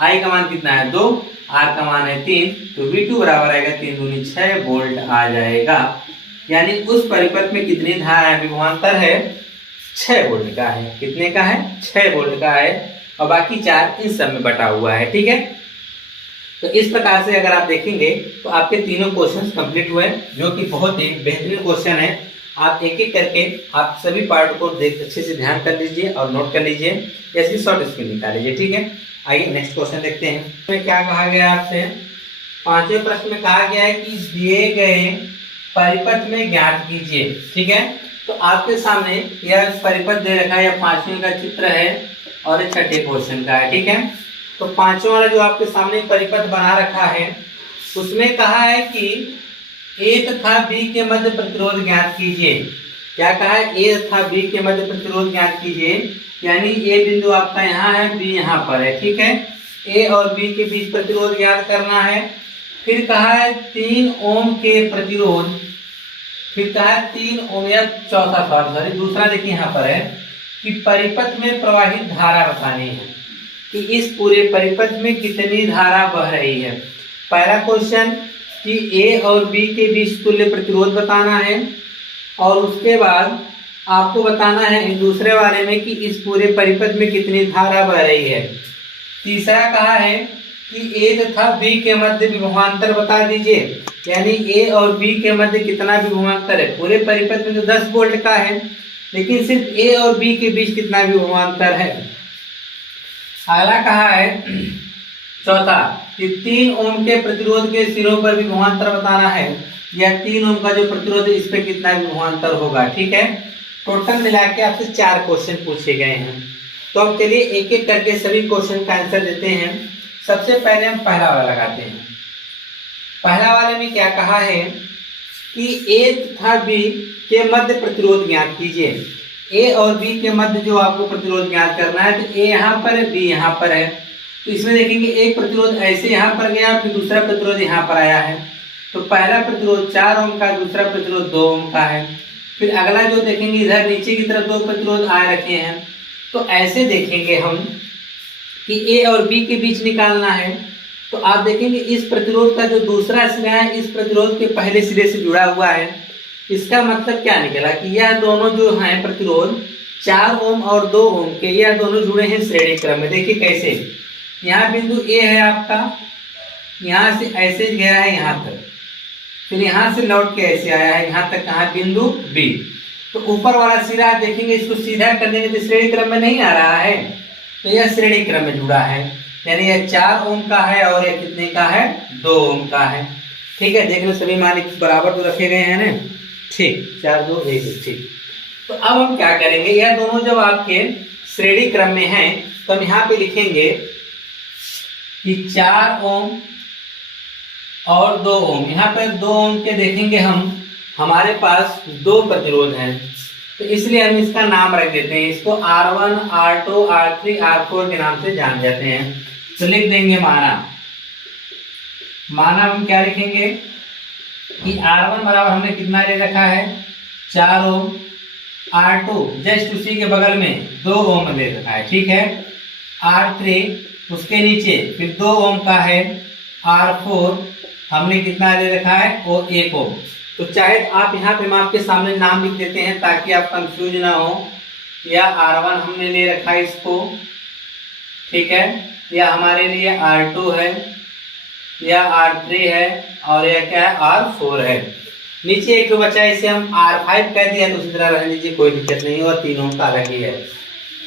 I का मान कितना है 2, R का मान है 3, तो V2 बराबर आएगा 3 दूनी 6 वोल्ट आ जाएगा। यानी उस परिपथ में कितनी धारा है, विभवांतर है 6 वोल्ट का है। कितने का है, 6 वोल्ट का है, और बाकी 4 इस सब में बटा हुआ है, ठीक है। तो इस प्रकार से अगर आप देखेंगे तो आपके तीनों क्वेश्चंस कंप्लीट हुए, जो कि बहुत ही बेहतरीन क्वेश्चन है। आप एक एक करके आप सभी पार्ट को अच्छे से ध्यान कर लीजिए और नोट कर लीजिए, ऐसी शॉर्ट स्क्रीन निकाल लीजिए, ठीक है। आइए नेक्स्ट क्वेश्चन देखते हैं। इसमें क्या कहा गया आपसे, पांचवें प्रश्न में कहा गया है कि दिए गए परिपथ में ज्ञात कीजिए, ठीक है। तो आपके सामने यह परिपथ दे रखा है, यह पांचवें का चित्र है और छठे क्वेश्चन का है, ठीक है। तो पांचवें वाला जो आपके सामने परिपथ बना रखा है, उसमें कहा है कि ए तथा बी के मध्य प्रतिरोध ज्ञात कीजिए। क्या कहा है, ए तथा बी के मध्य प्रतिरोध ज्ञात कीजिए, यानी ए बिंदु आपका यहाँ है, बी यहाँ पर है, ठीक है। ए और बी के बीच प्रतिरोध ज्ञात करना है। फिर कहा है 3 ओम के प्रतिरोध, फिर कहा है 3 ओम, या चौथा सॉरी दूसरा देखिए यहाँ पर है कि परिपथ में प्रवाहित धारा बतानी है कि इस पूरे परिपथ में कितनी धारा बह रही है। पहला क्वेश्चन कि ए और बी के बीच तुल्य प्रतिरोध बताना है, और उसके बाद आपको बताना है दूसरे वाले में कि इस पूरे परिपथ में कितनी धारा बह रही है। तीसरा कहा है कि ए तथा बी के मध्य विभवांतर बता दीजिए, यानी ए और बी के मध्य कितना विभवांतर है। पूरे परिपथ में तो 10 वोल्ट का है, लेकिन सिर्फ ए और बी के बीच कितना विभवांतर है। अगला कहा है चौथा कि 3 ओम के प्रतिरोध के सिरों पर विभवांतर बताना है, या 3 ओम का जो प्रतिरोध है इस पे कितना विभवांतर होगा, ठीक है। टोटल मिला के आपसे 4 क्वेश्चन पूछे गए हैं। तो अब चलिए एक एक करके सभी क्वेश्चन का आंसर देते हैं। सबसे पहले हम पहला वाला लगाते हैं। पहला वाले में क्या कहा है कि ए तथा बी के मध्य प्रतिरोध ज्ञात कीजिए। ए और बी के मध्य जो आपको प्रतिरोध ज्ञात करना है, तो ए यहाँ पर है, बी यहाँ पर है। तो इसमें देखेंगे एक प्रतिरोध ऐसे यहाँ पर गया, फिर दूसरा प्रतिरोध यहाँ पर आया है। तो पहला प्रतिरोध 4 ओम का, दूसरा प्रतिरोध 2 ओम का है। फिर अगला जो देखेंगे इधर नीचे की तरफ 2 प्रतिरोध आ रखे हैं। तो ऐसे देखेंगे हम कि ए और बी के बीच निकालना है। तो आप देखेंगे इस प्रतिरोध का जो दूसरा सिरा है इस प्रतिरोध के पहले सिरे से जुड़ा हुआ है। इसका मतलब क्या निकला कि यह दोनों जो हैं प्रतिरोध 4 ओम और 2 ओम के, यह दोनों जुड़े हैं श्रेणी क्रम में। देखिए कैसे, यहाँ बिंदु ए है आपका, यहाँ से ऐसे गया है यहाँ तक, फिर यहाँ से लौट के ऐसे आया है यहाँ तक, कहाँ बिंदु बी। तो ऊपर वाला सिरा देखेंगे, इसको सीधा कर देंगे तो श्रेणी क्रम में नहीं आ रहा है, तो यह श्रेणी क्रम में जुड़ा है, यानी यह 4 ओम का है और यह कितने का है, 2 ओम का है, ठीक है। देख लो सभी मान बराबर तो रखे गए हैं ना, ठीक, 4 2 1, ठीक। तो अब हम क्या करेंगे, यह दोनों जब आपके श्रेणी क्रम में हैं तो हम यहाँ पे लिखेंगे कि 4 ओम और 2 ओम। यहाँ पर 2 ओम के देखेंगे हम, हमारे पास 2 प्रतिरोध हैं, तो इसलिए हम इसका नाम रख देते हैं, इसको R1 R2 R3 R4 के नाम से जान जाते हैं। तो लिख देंगे माना हम क्या लिखेंगे कि R1 बराबर हमने कितना ले रखा है, 4 ओम, R2 जस्ट उसी के बगल में 2 ओम ले रखा है, ठीक है। R3 उसके नीचे फिर 2 ओम का है, R4 हमने कितना ले रखा है, वो 1 ओम। तो चाहे आप यहाँ पे हम आपके सामने नाम लिख देते हैं ताकि आप कंफ्यूज ना हो, या R1 हमने ले रखा है इसको, ठीक है, या हमारे लिए R2 है, या R3 है, और यह क्या है, R4 है। नीचे एक बचा है, इसे हम R5 कह दिया, तो उसी तरह रहने दीजिए, कोई दिक्कत नहीं, और 3 ओम का अलग ही है।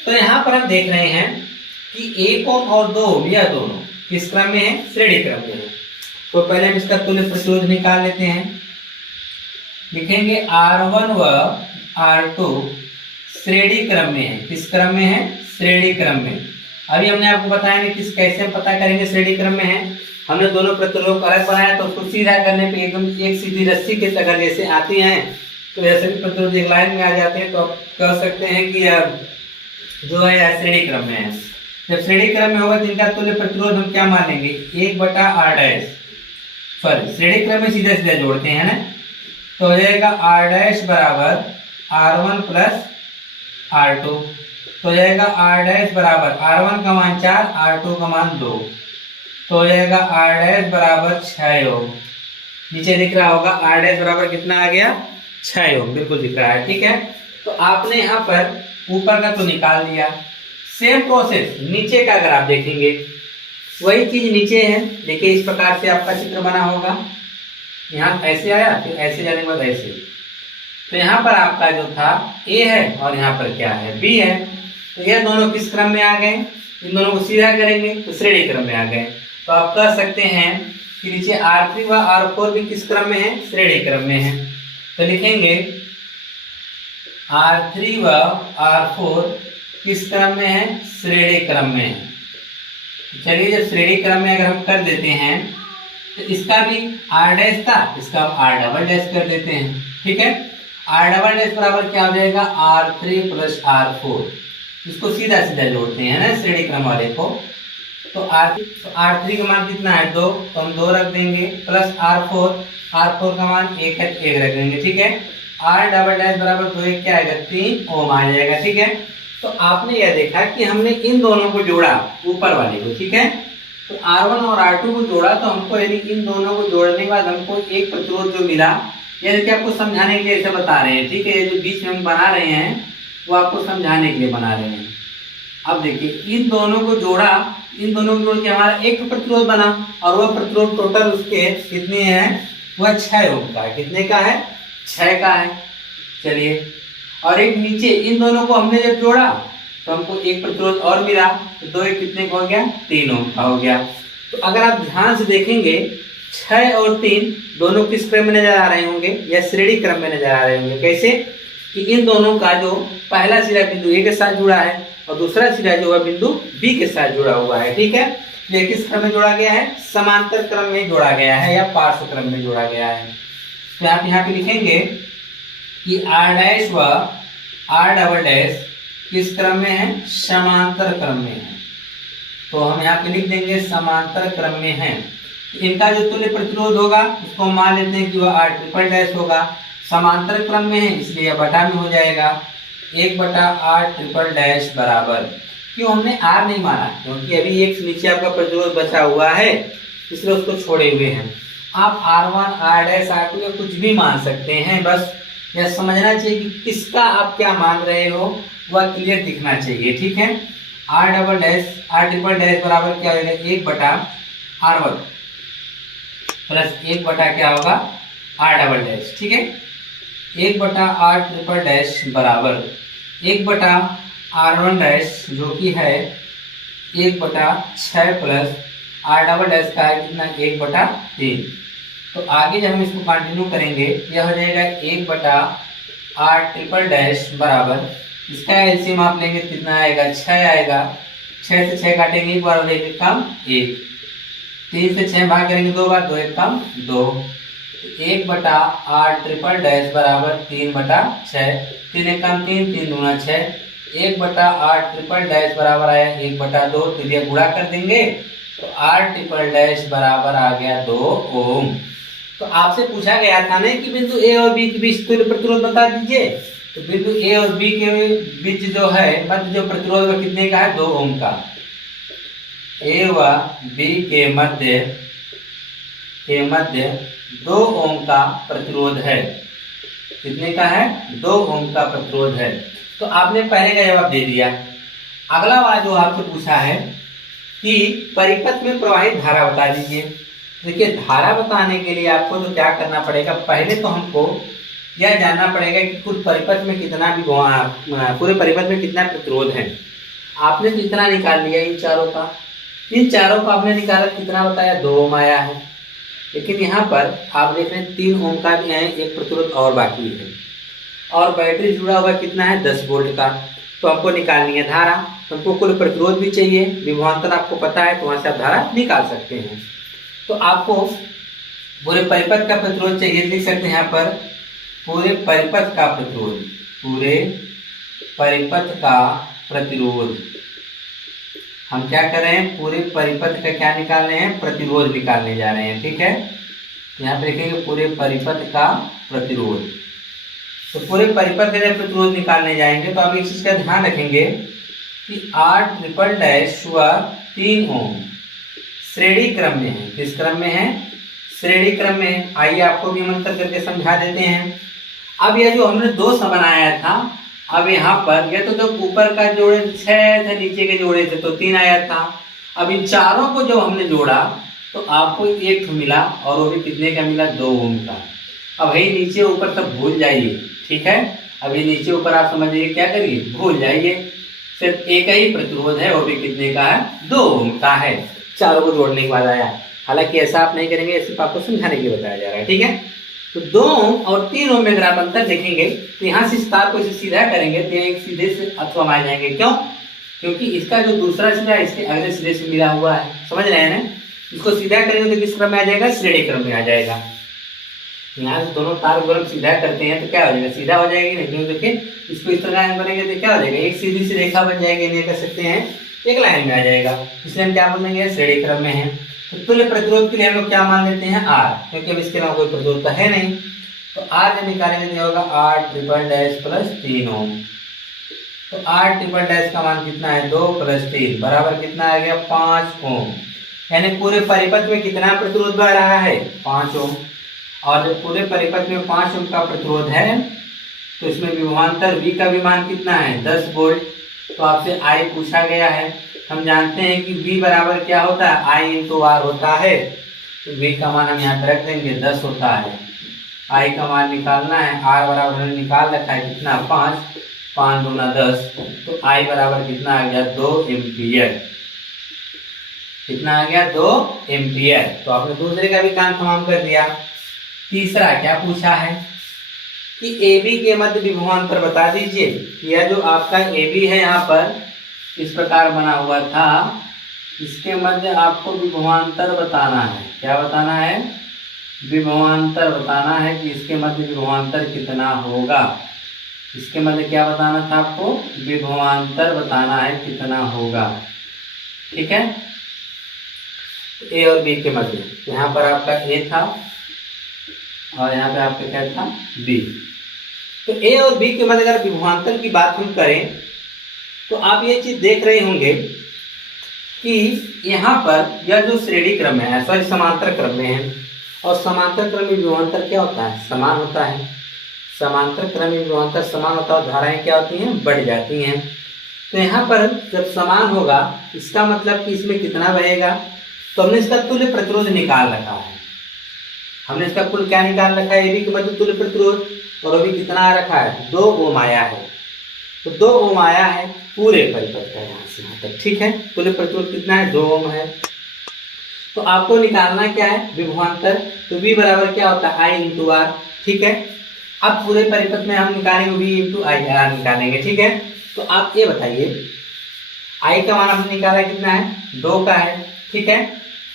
तो यहाँ पर हम देख रहे हैं कि 1 ओम और 2 ओम यह दोनों किस क्रम में है, श्रेणी क्रम में है। तो पहले हम इसका तुल्य प्रतिरोध निकाल लेते हैं। लिखेंगे R1 व R2 श्रेणी क्रम में है। किस क्रम में है, श्रेणी क्रम में। अभी हमने आपको बताया नहीं किस कैसे हम पता करेंगे श्रेणी क्रम में है। हमने दोनों प्रतिरोध को अलग बनाया, तो उसको सीधा करने पे एकदम एक सीधी रस्सी के तरह जैसे आती हैं, तो ऐसे भी प्रतिरोध एक लाइन में आ जाते हैं। तो आप कह सकते हैं कि जो है श्रेणी क्रम में है। जब श्रेणी क्रम में होगा तो इनका तुल्य प्रतिरोध हम क्या मान लेंगे, 1/r डैश, सॉरी श्रेणी क्रम में सीधा सीधा जोड़ते हैं ना, तो हो जाएगा r डैश बराबर r1 प्लस r2, तो हो जाएगा r डैश बराबर r1 का मान 4, r2 का मान 2, तो हो जाएगा r डैश बराबर 6 ओम। नीचे दिख रहा होगा r डैश बराबर कितना आ गया, 6 ओम, बिल्कुल दिख रहा है। ठीक है, तो आपने यहाँ पर ऊपर का तो निकाल लिया। सेम प्रोसेस नीचे का अगर आप देखेंगे, वही चीज नीचे है। देखिए इस प्रकार से आपका चित्र बना होगा, यहाँ ऐसे आया, फिर ऐसे जाने के बाद ऐसे, तो यहाँ पर आपका जो था A है और यहाँ पर क्या है, B है। तो यह दोनों किस क्रम में आ गए, इन दोनों को सीधा करेंगे तो श्रेणी क्रम में आ गए। तो आप कह सकते हैं कि नीचे R3 व R4 भी किस क्रम में है, श्रेणी क्रम में है। तो लिखेंगे R3 व R4 किस क्रम में है, श्रेणी क्रम में है। चलिए जब श्रेणी क्रम में अगर हम कर देते हैं तो इसका भी R डैश था, इसका हम R डबल डैश कर देते हैं। ठीक है, R डबल डैश बराबर क्या हो जाएगा, R3 प्लस R4, इसको सीधा सीधा जोड़ते हैं ना श्रेणी क्रम वाले को। तो R3 का मान कितना है, 2, तो हम 2 रख देंगे, प्लस R4 का मान 1 है, 1 रख देंगे। ठीक है, R डबल डैश बराबर 2 1 क्या आएगा, 3 ओम आ जाएगा। ठीक है, तो आपने यह देखा कि हमने इन दोनों को जोड़ा ऊपर वाले को। ठीक है, तो R1 और R2 को जोड़ा, तो हमको यानी इन दोनों को जोड़ने के बाद हमको एक प्रतिरोध जो मिला, ये देखिए आपको समझाने के लिए ऐसे बता रहे हैं। ठीक है, ये जो बीच में हम बना रहे हैं वो आपको समझाने के लिए बना रहे हैं। अब देखिए इन दोनों को जोड़ा, इन दोनों को जोड़ के हमारा एक प्रतिरोध बना, और वह प्रतिरोध टोटल उसके कितने हैं, वह 6 ओम का है। कितने का है, 6 का है। चलिए, और एक नीचे इन दोनों को हमने जब जोड़ा तो हमको एक प्रतिरोध और मिला, तो 2 एक कितने का हो गया, 3 ओम का हो गया। तो अगर आप ध्यान से देखेंगे 6 और 3 दोनों किस क्रम में नजर आ रहे होंगे, या श्रेणी क्रम में नजर आ रहे होंगे। कैसे कि इन दोनों का जो पहला सिरा बिंदु A के साथ जुड़ा है और दूसरा सिरा जो है बिंदु B के साथ जुड़ा हुआ है। ठीक है, ये किस क्रम में जोड़ा गया है, समांतर क्रम में जोड़ा गया है या पार्श्व क्रम में जोड़ा गया है। तो आप यहाँ पे लिखेंगे कि R डैश व R डबल डैश किस क्रम में है, समांतर क्रम में है। तो हम यहाँ पे लिख देंगे समांतर क्रम में है। इनका जो तुल्य प्रतिरोध होगा उसको हम मान लेते हैं कि वह R ट्रिपल डैश होगा। समांतर क्रम में है इसलिए यह बटा में हो जाएगा, 1/R ट्रिपल डैश बराबर, क्यों हमने R नहीं माना, क्योंकि अभी एक नीचे आपका प्रतिरोध बचा हुआ है इसलिए उसको छोड़े हुए हैं। आप R1 R डैश R2 या कुछ भी मान सकते हैं, बस यह समझना चाहिए कि किसका आप क्या मान रहे हो वह क्लियर दिखना चाहिए। ठीक है, R double dash R triple dash बराबर क्या होगा, 1/R1 प्लस 1 क्या होगा, R डबल डैश। ठीक है, 1/R ट्रिपल डैश बराबर 1/R1 डैश जो कि है 1/6 प्लस R डबल डैश का है कितना, 1/3। तो आगे जब हम इसको कंटिन्यू करेंगे यह हो जाएगा 1/R ट्रिपल डैश बराबर, इसका एलसीएम आप लेंगे कितना आएगा, 6 आएगा। 6 से 6 काटेंगे, एक बार 1 कम 1, 3 से 6 भाग करेंगे 2 बार, 2 1 कम 2, 1/R ट्रिपल डैश बराबर 3/6, 3 1 कम 3, 3 दूना 6, 1/R ट्रिपल डैश बराबर आया 1/2, तो ये गुणा कर देंगे तो R ट्रिपल डैश बराबर आ गया 2 ओम। तो आपसे पूछा गया था ना कि बिंदु A और B के बीच तुल्य प्रतिरोध बता दीजिए, तो बिंदु A और B के बीच जो है मध्य जो प्रतिरोध वो कितने का है, 2 ओम का। A व B के मध्य 2 ओम का प्रतिरोध है। कितने का है, 2 ओम का प्रतिरोध है। तो आपने पहले का जवाब दे दिया। अगला वाला जो आपसे पूछा है कि परिपथ में प्रवाहित धारा बता दीजिए। देखिए धारा बताने के लिए आपको तो क्या करना पड़ेगा, पहले तो हमको यह जानना पड़ेगा कि कुल परिपथ में कितना भी पूरे परिपथ में कितना प्रतिरोध है। आपने तो इतना निकाल लिया इन चारों का, आपने निकाला कितना बताया, 2 ओम आया है। लेकिन यहाँ पर आप देख रहे हैं 3 ओम का भी है, एक प्रतिरोध और बाकी है, और बैटरी जुड़ा हुआ कितना है, 10 वोल्ट का। तो हमको निकालनी है धारा, हमको कुल प्रतिरोध भी चाहिए, विभवांतर आपको पता है तो वहां से आप धारा निकाल सकते हैं। तो आपको पूरे परिपथ का प्रतिरोध चाहिए, लिख सकते हैं यहाँ पर पूरे परिपथ का प्रतिरोध, हम क्या कर रहे हैं, पूरे परिपथ का क्या निकाल रहे हैं, प्रतिरोध निकालने जा रहे हैं। ठीक है, यहाँ पे देखेंगे पूरे परिपथ का प्रतिरोध। तो पूरे परिपथ का जब प्रतिरोध निकालने जाएंगे तो आप एक चीज का ध्यान रखेंगे कि R∼डैश व 3 ओम श्रेणी क्रम में है। किस क्रम में है, श्रेणी क्रम में। आइए आपको भी मंत्र करके समझा देते हैं। अब यह जो हमने 2 बनाया था, अब यहाँ पर यह तो ऊपर का जोड़े 6 थे, नीचे के जोड़े थे तो 3 आया था। अब इन चारों को जब हमने जोड़ा तो आपको 1 मिला, और वो भी कितने का मिला, 2 ओम का। अब भाई नीचे ऊपर तक भूल जाइए। ठीक है, अभी नीचे ऊपर आप समझिए, क्या करिए, भूल जाइए। सिर्फ एक ही प्रतिरोध है, वो भी कितने का है, 2 ओम का है। चारों को जोड़ने के बाद आया। हालांकि ऐसा आप नहीं करेंगे, सिर्फ आपको समझाने के लिए बताया जा रहा है। ठीक है, तो 2 ओम और 3 ओम में अगर आप अंतर देखेंगे तो यहाँ से इस तार को सीधा करेंगे तो एक सीधे से अथवा आ जाएंगे। क्यों, क्योंकि इसका जो दूसरा सिरा इसके अगले सिरे से मिला हुआ है। समझ रहे हैं ना, इसको सीधा करेंगे तो किस क्रम में आ जाएगा, श्रेणी क्रम में आ जाएगा। यहाँ से दोनों तार को हम सीधा करते हैं तो क्या हो जाएगा, सीधा हो जाएगी नहीं। क्योंकि देखिए इसको इस तरह बनेंगे तो क्या हो जाएगा, एक सीधी सी रेखा बन जाएगी, नहीं कर सकते हैं, एक लाइन में आ जाएगा। इसलिए हम क्या बोलेंगे, श्रेणी क्रम में है। तो तुल्य प्रतिरोध के लिए हम लोग क्या मान लेते हैं, R, क्योंकि अब इसके अलावा कोई प्रतिरोध तो है नहीं। तो R जब निकालेंगे तो होगा R∼डैश प्लस 3 ओम। तो R∼डैश का मान कितना है, 2 + 3 बराबर कितना आ गया, 5 ओम। यानी पूरे परिपथ में कितना प्रतिरोध बह रहा है, 5 ओम। और जब पूरे परिपथ में 5 ओम का प्रतिरोध है तो इसमें विभवांतर V का भी मान कितना है, 10 वोल्ट। तो आपसे I पूछा गया है। हम जानते हैं कि V बराबर क्या होता है, I × R होता है। तो V का मान हम यहाँ पर रख देंगे, 10 होता है। I का मान निकालना है, R बराबर हमने निकाल रखा है कितना, 5, 5 दूना 10। तो I बराबर कितना आ गया, 2 एम्पियर। कितना आ गया, 2 एम्पियर। तो आपने दूसरे का भी काम तमाम कर दिया। तीसरा क्या पूछा है कि AB के मध्य विभवांतर बता दीजिए। यह जो आपका AB है यहाँ पर इस प्रकार बना हुआ था, इसके मध्य आपको विभवांतर बताना है। क्या बताना है, विभवांतर बताना है कि इसके मध्य विभवांतर कितना होगा। इसके मध्य क्या बताना था आपको, विभवांतर बताना है कितना होगा। ठीक है, A और B के मध्य, यहाँ पर आपका A था और यहाँ पे आपका क्या था, B। तो A और B के मध्य अगर विभवांतर की बात हम करें तो आप ये चीज देख रहे होंगे कि यहाँ पर यह जो श्रेणी क्रम है, सॉरी समांतर क्रम में है, और समांतर क्रम में विभवांतर क्या होता है, समान होता है। समांतर क्रम में विभवांतर समान होता है, धाराएं क्या होती हैं, बढ़ जाती हैं। तो यहाँ पर जब समान होगा इसका मतलब कि इसमें कितना बहेगा, तो हमने इसका तुल्य प्रतिरोध निकाल रखा है। हमने इसका कुल क्या निकाल रखा है, AB के मध्य तुल्य प्रतिरोध, और अभी कितना आ रखा है, 2 ओम आया है। तो 2 ओम आया है पूरे परिपथ का, यहाँ से यहाँ तक। ठीक है, तुल्य प्रतिरोध कितना है, 2 ओम है। तो आपको निकालना क्या है, विभवांतर। तो V बराबर क्या होता है, I × R। ठीक है, अब पूरे परिपथ में हम निकालेंगे V × I R निकालेंगे। ठीक है, तो आप ये बताइए I का मान हमने निकाला कितना है, 2 का है। ठीक है,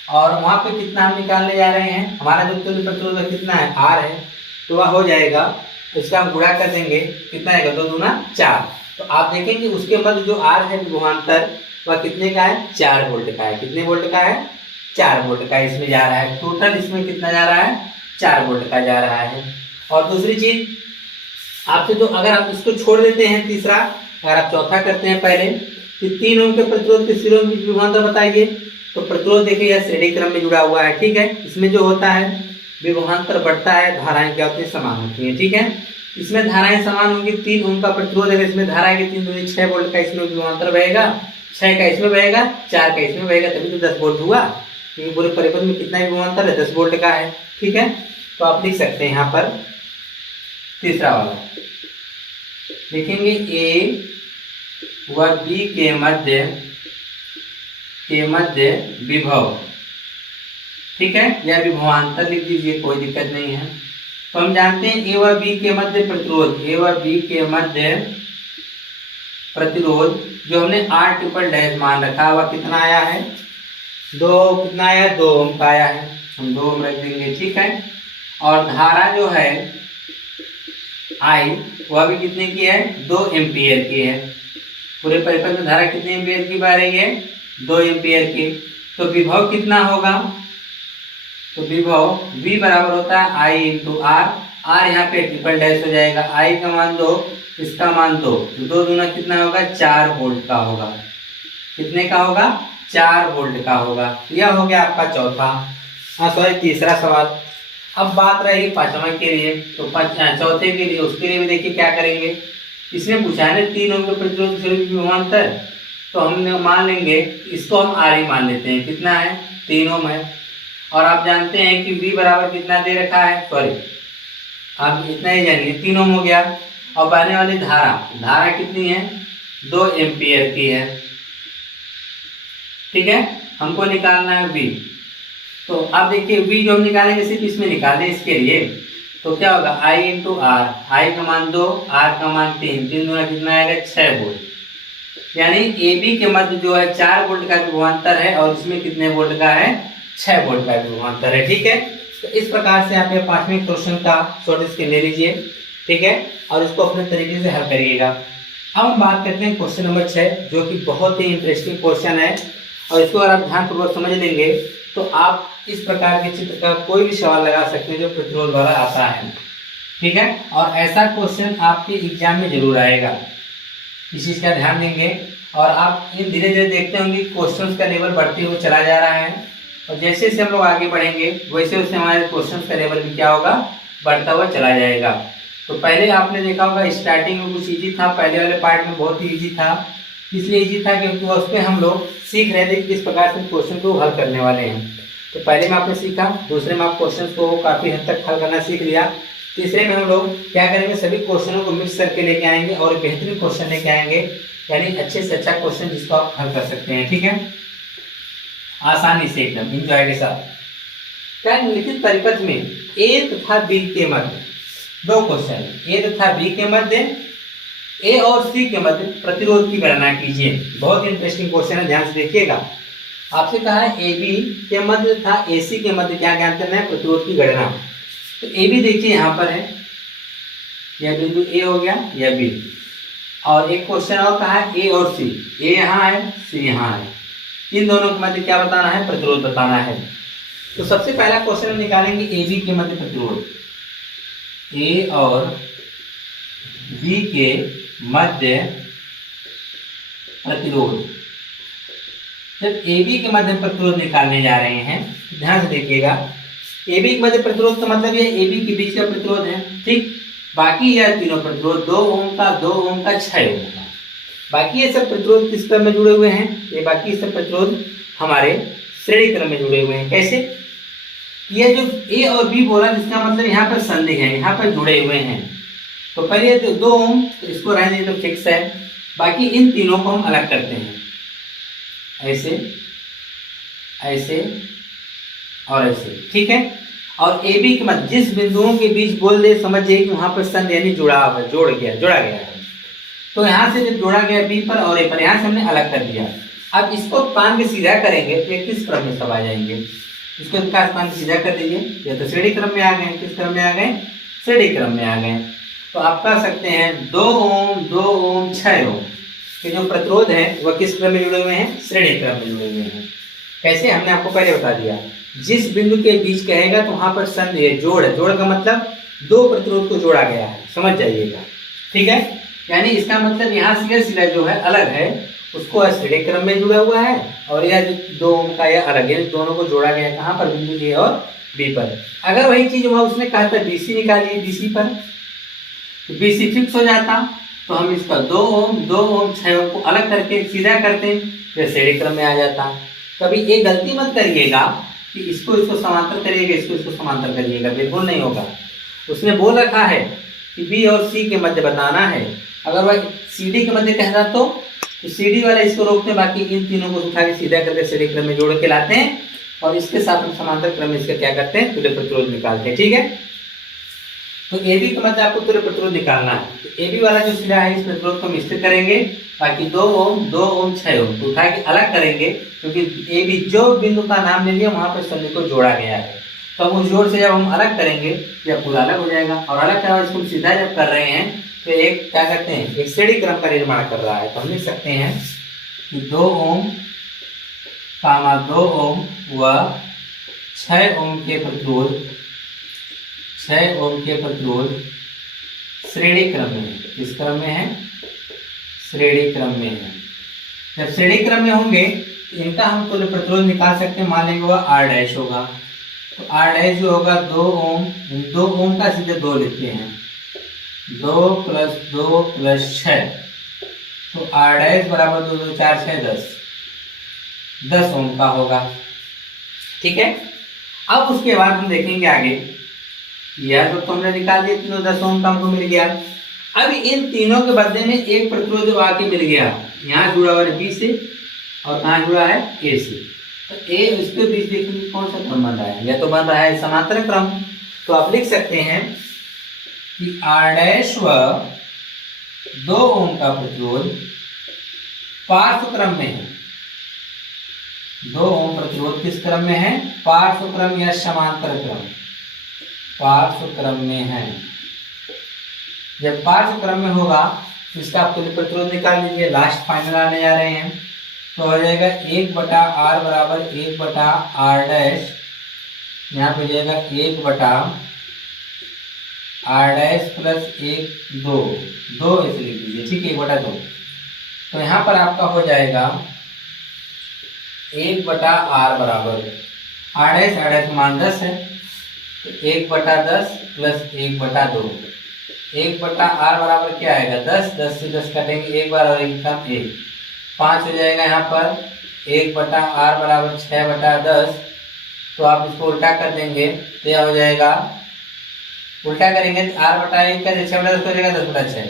और वहां पे कितना हम निकालने जा रहे हैं, हमारा जो तुल्य प्रतिरोध कितना है, R है। तो वह हो जाएगा, इसका हम गुणा कर देंगे, कितना आएगा, 2 दूना 4। तो आप देखेंगे उसके मध्य जो R है विभवांतर, वह कितने का है, 4 वोल्ट का है। कितने वोल्ट का है, 4 वोल्ट का इसमें जा रहा है। टोटल इसमें कितना जा रहा है, 4 वोल्ट का जा रहा है। और दूसरी चीज आपसे जो, अगर आप इसको छोड़ देते हैं तीसरा, अगर आप चौथा करते हैं पहले कि 3 ओम के प्रतिरोध के सिरों की विभवांतर बताइए, तो प्रतिरोध देखिए यह श्रेणी क्रम में जुड़ा हुआ है। ठीक है, इसमें जो होता है विभवांतर बढ़ता है, धाराएं क्या होती है, समान होती हैं। ठीक है, इसमें धाराएं समान होंगी। 3 ओम का प्रतिरोध है, इसमें धारा है 3 दूनी 6 वोल्ट का इसमें विभवांतर बहेगा, 6 का इसमें बहेगा, 4 का इसमें बहेगा, तभी तो 10 वोल्ट हुआ। क्योंकि पूरे परिपथ में कितना विभवांतर है, 10 वोल्ट का है। ठीक है, तो आप लिख सकते हैं यहाँ पर तीसरा वाला लिखेंगे, A व B के मध्य विभव। ठीक है, यह विभवांतर लिख दीजिए, कोई दिक्कत नहीं है। तो हम जानते हैं A व B के मध्य प्रतिरोध, A व B के मध्य प्रतिरोध जो हमने R∼डैश मान रखा वह कितना आया है, 2, कितना आया, 2 ओम का आया है। हम 2 ओम रख देंगे। ठीक है, और धारा जो है I वह भी कितने की है, 2 एम्पियर की है। पूरे परिपथ में धारा कितने एम्पियर की बह रही है, 2 एम्पियर की। तो विभव कितना होगा? तो विभव V बराबर होता है I इंटू आर। आर यहाँ पे ट्रिपल डैश हो जाएगा। I का मान 2, इसका मान 2, तो 2 दूना कितना होगा? 4 वोल्ट का होगा। कितने का होगा? 4 वोल्ट का होगा। यह हो गया आपका तीसरा सवाल। अब बात रही पांचवा के लिए। तो चौथे के लिए, उसके लिए भी देखिए क्या करेंगे। इसने पूछा है ना 3 ओम के प्रतिरोध से विभवांतर, तो हमने मान लेंगे इसको हम आर ही मान लेते हैं। कितना है? 3 ओम है। और आप जानते हैं कि V बराबर कितना दे रखा है, सॉरी आप इतना ही जानिए 3 ओम हो गया। और बहने वाली धारा कितनी है? 2 एम्पियर की है। ठीक है, हमको निकालना है V। तो अब देखिए V जो हम निकालेंगे सिर्फ इसमें निकालें इसके लिए, तो क्या होगा? I into are. I का मान 2, R का मान 3, 3 दूना कितना आएगा? 6 वोल्ट। यानी AB के मध्य जो है 4 वोल्ट का विभवांतर है और इसमें कितने वोल्ट का है? 6 वोल्ट का विभवांतर है। ठीक है, तो इस प्रकार से आप ये 5वें क्वेश्चन का शॉर्ट स्क्रीन ले लीजिए। ठीक है, और इसको अपने तरीके से हल करिएगा। अब हम बात करते हैं क्वेश्चन नंबर 6, जो कि बहुत ही इंटरेस्टिंग क्वेश्चन है। और इसको अगर आप ध्यानपूर्वक समझ लेंगे तो आप इस प्रकार के चित्र का कोई भी सवाल लगा सकते हैं जो प्रतिरोध वाला आता है। ठीक है, और ऐसा क्वेश्चन आपके एग्जाम में जरूर आएगा, इस चीज का ध्यान देंगे। और आप इन धीरे धीरे देखते होंगे क्वेश्चंस का लेवल बढ़ते हुए चला जा रहा है, और जैसे जैसे हम लोग आगे बढ़ेंगे वैसे वैसे हमारे क्वेश्चंस का लेवल भी क्या होगा? बढ़ता हुआ चला जाएगा। तो पहले आपने देखा होगा स्टार्टिंग में कुछ इजी था, पहले वाले पार्ट में बहुत ही इजी था। इसलिए इजी था क्योंकि उस पर हम लोग सीख रहे थे कि किस प्रकार से क्वेश्चन को हल करने वाले हैं। तो पहले में आपने सीखा, दूसरे में आप क्वेश्चन को काफ़ी हद तक हल करना सीख लिया। तीसरे में हम लोग क्या करेंगे? सभी क्वेश्चनों को मिक्स करके लेके आएंगे और बेहतरीन क्वेश्चन लेके आएंगे, यानी अच्छे से अच्छा क्वेश्चन जिसको आप हल कर सकते हैं। ठीक है, आसानी से एकदम एंजॉय के साथ। क्या निम्नलिखित परिपथ में A तथा B के मध्य, 2 क्वेश्चन, A तथा B के मध्य, A और C के मध्य प्रतिरोध की गणना कीजिए। बहुत इंटरेस्टिंग क्वेश्चन है, ध्यान से देखिएगा। आपसे कहा है AB के मध्य तथा AC के मध्य क्या ज्ञात करना है? प्रतिरोध की गणना। तो AB देखिए यहाँ पर है, यह बिंदु A हो गया, यह B। और एक क्वेश्चन और कहा है A और C, A यहाँ है, C यहाँ है। इन दोनों के मध्य क्या बताना है? प्रतिरोध बताना है। तो सबसे पहला क्वेश्चन हम निकालेंगे AB के मध्य प्रतिरोध। A और B के मध्य प्रतिरोध। जब AB के मध्य प्रतिरोध निकालने जा रहे हैं, ध्यान से देखिएगा। AB के मध्य प्रतिरोध का मतलब ये AB के बीच का प्रतिरोध है। ठीक, बाकी यह तीनों प्रतिरोध 2 ओम का, 2 ओम का, 6 ओम का, बाकी ये सब प्रतिरोध किस क्रम में जुड़े हुए हैं? ये बाकी सब प्रतिरोध हमारे श्रेणी क्रम में जुड़े हुए हैं। कैसे? ये जो A और B बोला, जिसका मतलब यहाँ पर संधि है, यहाँ पर जुड़े हुए हैं। तो पहले 2 ओम, तो इसको रहने तो फिक्स है। बाकी इन तीनों को हम अलग करते हैं, ऐसे, ऐसे और ऐसे। ठीक है, और AB के मध्य जिस बिंदुओं के बीच बोल दे, समझिए कि वहां पर संधि यानी जुड़ाव है, जोड़ा गया है। तो यहाँ से जब जोड़ा गया B पर और A पर, यहाँ से हमने अलग कर दिया। अब इसको पान के सीधा करेंगे तो ये किस क्रम में सब आ जाएंगे? इसको विकास पान सीधा कर दीजिए, ये तो श्रेणी क्रम में आ गए। किस क्रम में आ गए? श्रेणी क्रम में आ गए। तो आप कह सकते हैं 2 ओम, 2 ओम, 6 ओम के जो प्रतिरोध है वह किस क्रम में जुड़े हुए हैं? श्रेणी क्रम में जुड़े हुए हैं। कैसे? हमने आपको पहले बता दिया, जिस बिंदु के बीच कहेगा तो वहां पर संधि है, जोड़ है। जोड़ का मतलब 2 प्रतिरोध को जोड़ा गया है, समझ जाइएगा। ठीक है, यानी इसका मतलब यहाँ से सिला जो है अलग है, उसको श्रेणी क्रम में जुड़ा हुआ है, और यह जो 2 ओम का यह अलग है, दोनों को जोड़ा गया है। कहाँ पर? बिंदु A और B पर। अगर वही चीज वह उसने कहा था BC निकालिए, BC पर, तो BC फिक्स हो जाता। तो हम इसका 2 ओम, 2 ओम, 6 ओम को अलग करके सीधा करते, फिर श्रेणी क्रम में आ जाता। कभी ये गलती मत करिएगा कि इसको समांतर करिएगा, इसको समांतर करिएगा, बिल्कुल नहीं होगा। उसने बोल रखा है कि B और C के मध्य बताना है। अगर वह CD के मध्य कहता तो CD वाला इसको रोकते, बाकी इन तीनों को उठा के सीधा करके श्रेणी क्रम में जोड़ के लाते हैं, और इसके साथ हम समांतर क्रम में इसका क्या करते हैं? तुल्य प्रतिरोध निकालते हैं। ठीक है, तो AB के मध्य आपको तुल्य प्रतिरोध निकालना है। तो AB वाला जो सिरा है, इस प्रतिरोध को हम स्थिर करेंगे, बाकी 2 ओम, 2 ओम, 6 ओम तो उठा के अलग करेंगे, क्योंकि AB जो बिंदु का नाम ले लिया वहां पर संधि को जोड़ा गया है। तो हम उस जोड़ से जब हम अलग करेंगे जब पूरा अलग हो जाएगा, और अलग करना इसको सीधा जब कर रहे हैं तो एक क्या करते हैं? एक श्रेणी क्रम का निर्माण कर रहा है। तो हम लिख सकते हैं कि 2 ओम, कामा 2 ओम व 6 ओम के प्रतिरोध 6 ओम के प्रतिरोध श्रेणी क्रम में है। किस क्रम में है? श्रेणी क्रम में है। जब श्रेणी क्रम में होंगे तो इनका हम तुल्य प्रतिरोध निकाल सकते हैं। मान लेंगे वह आर डैश होगा, तो आर डैश जो होगा 2 ओम, 2 ओम का सीधे 2 लिखते हैं, 2 + 2 + 6, तो आर डैश बराबर 2 2 4 6 10 ओम का होगा। ठीक है, अब उसके बाद हम देखेंगे आगे, यह तो हमने निकाल दिया, तीनों 10 ओम का हमको मिल गया। अब इन तीनों के बदले में एक प्रतिरोध आके मिल गया, यहाँ जुड़ा हुआ है बी से और कहाँ जुड़ा है ए से, तो ए इसके बीच देखेंगे कौन सा क्रम बन रहा है, या तो बन रहा है समांतर क्रम। तो आप लिख सकते हैं कि आर डैश व 2 ओम का प्रतिरोध पार्श्व क्रम में है। 2 ओम प्रतिरोध किस क्रम में है? पार्श्व क्रम या समांतर क्रम, पार्श्व क्रम में है। जब पार्श्व क्रम में होगा तो इसका आप तुल्य प्रतिरोध निकाल लीजिए। लास्ट फाइनल आने जा रहे हैं, तो हो जाएगा 1/r बराबर 1/r डैश, यहाँ पे हो जाएगा 1/r डैश प्लस 1 2 ऐसे लिख लीजिए। ठीक है, 1/2। तो यहाँ पर आपका हो जाएगा 1/r बराबर r डैश मान 10 है, तो 1/10 प्लस 1/2, 1/r बराबर क्या आएगा 10, 10 से 10 काटेंगे, एक बार और एक कम 1, 5 हो जाएगा। यहाँ पर 1/r बराबर 6/10, तो आप इसको उल्टा कर देंगे तो यह हो जाएगा, उल्टा करेंगे तो r/1 का 6/10 हो जाएगा 10/6,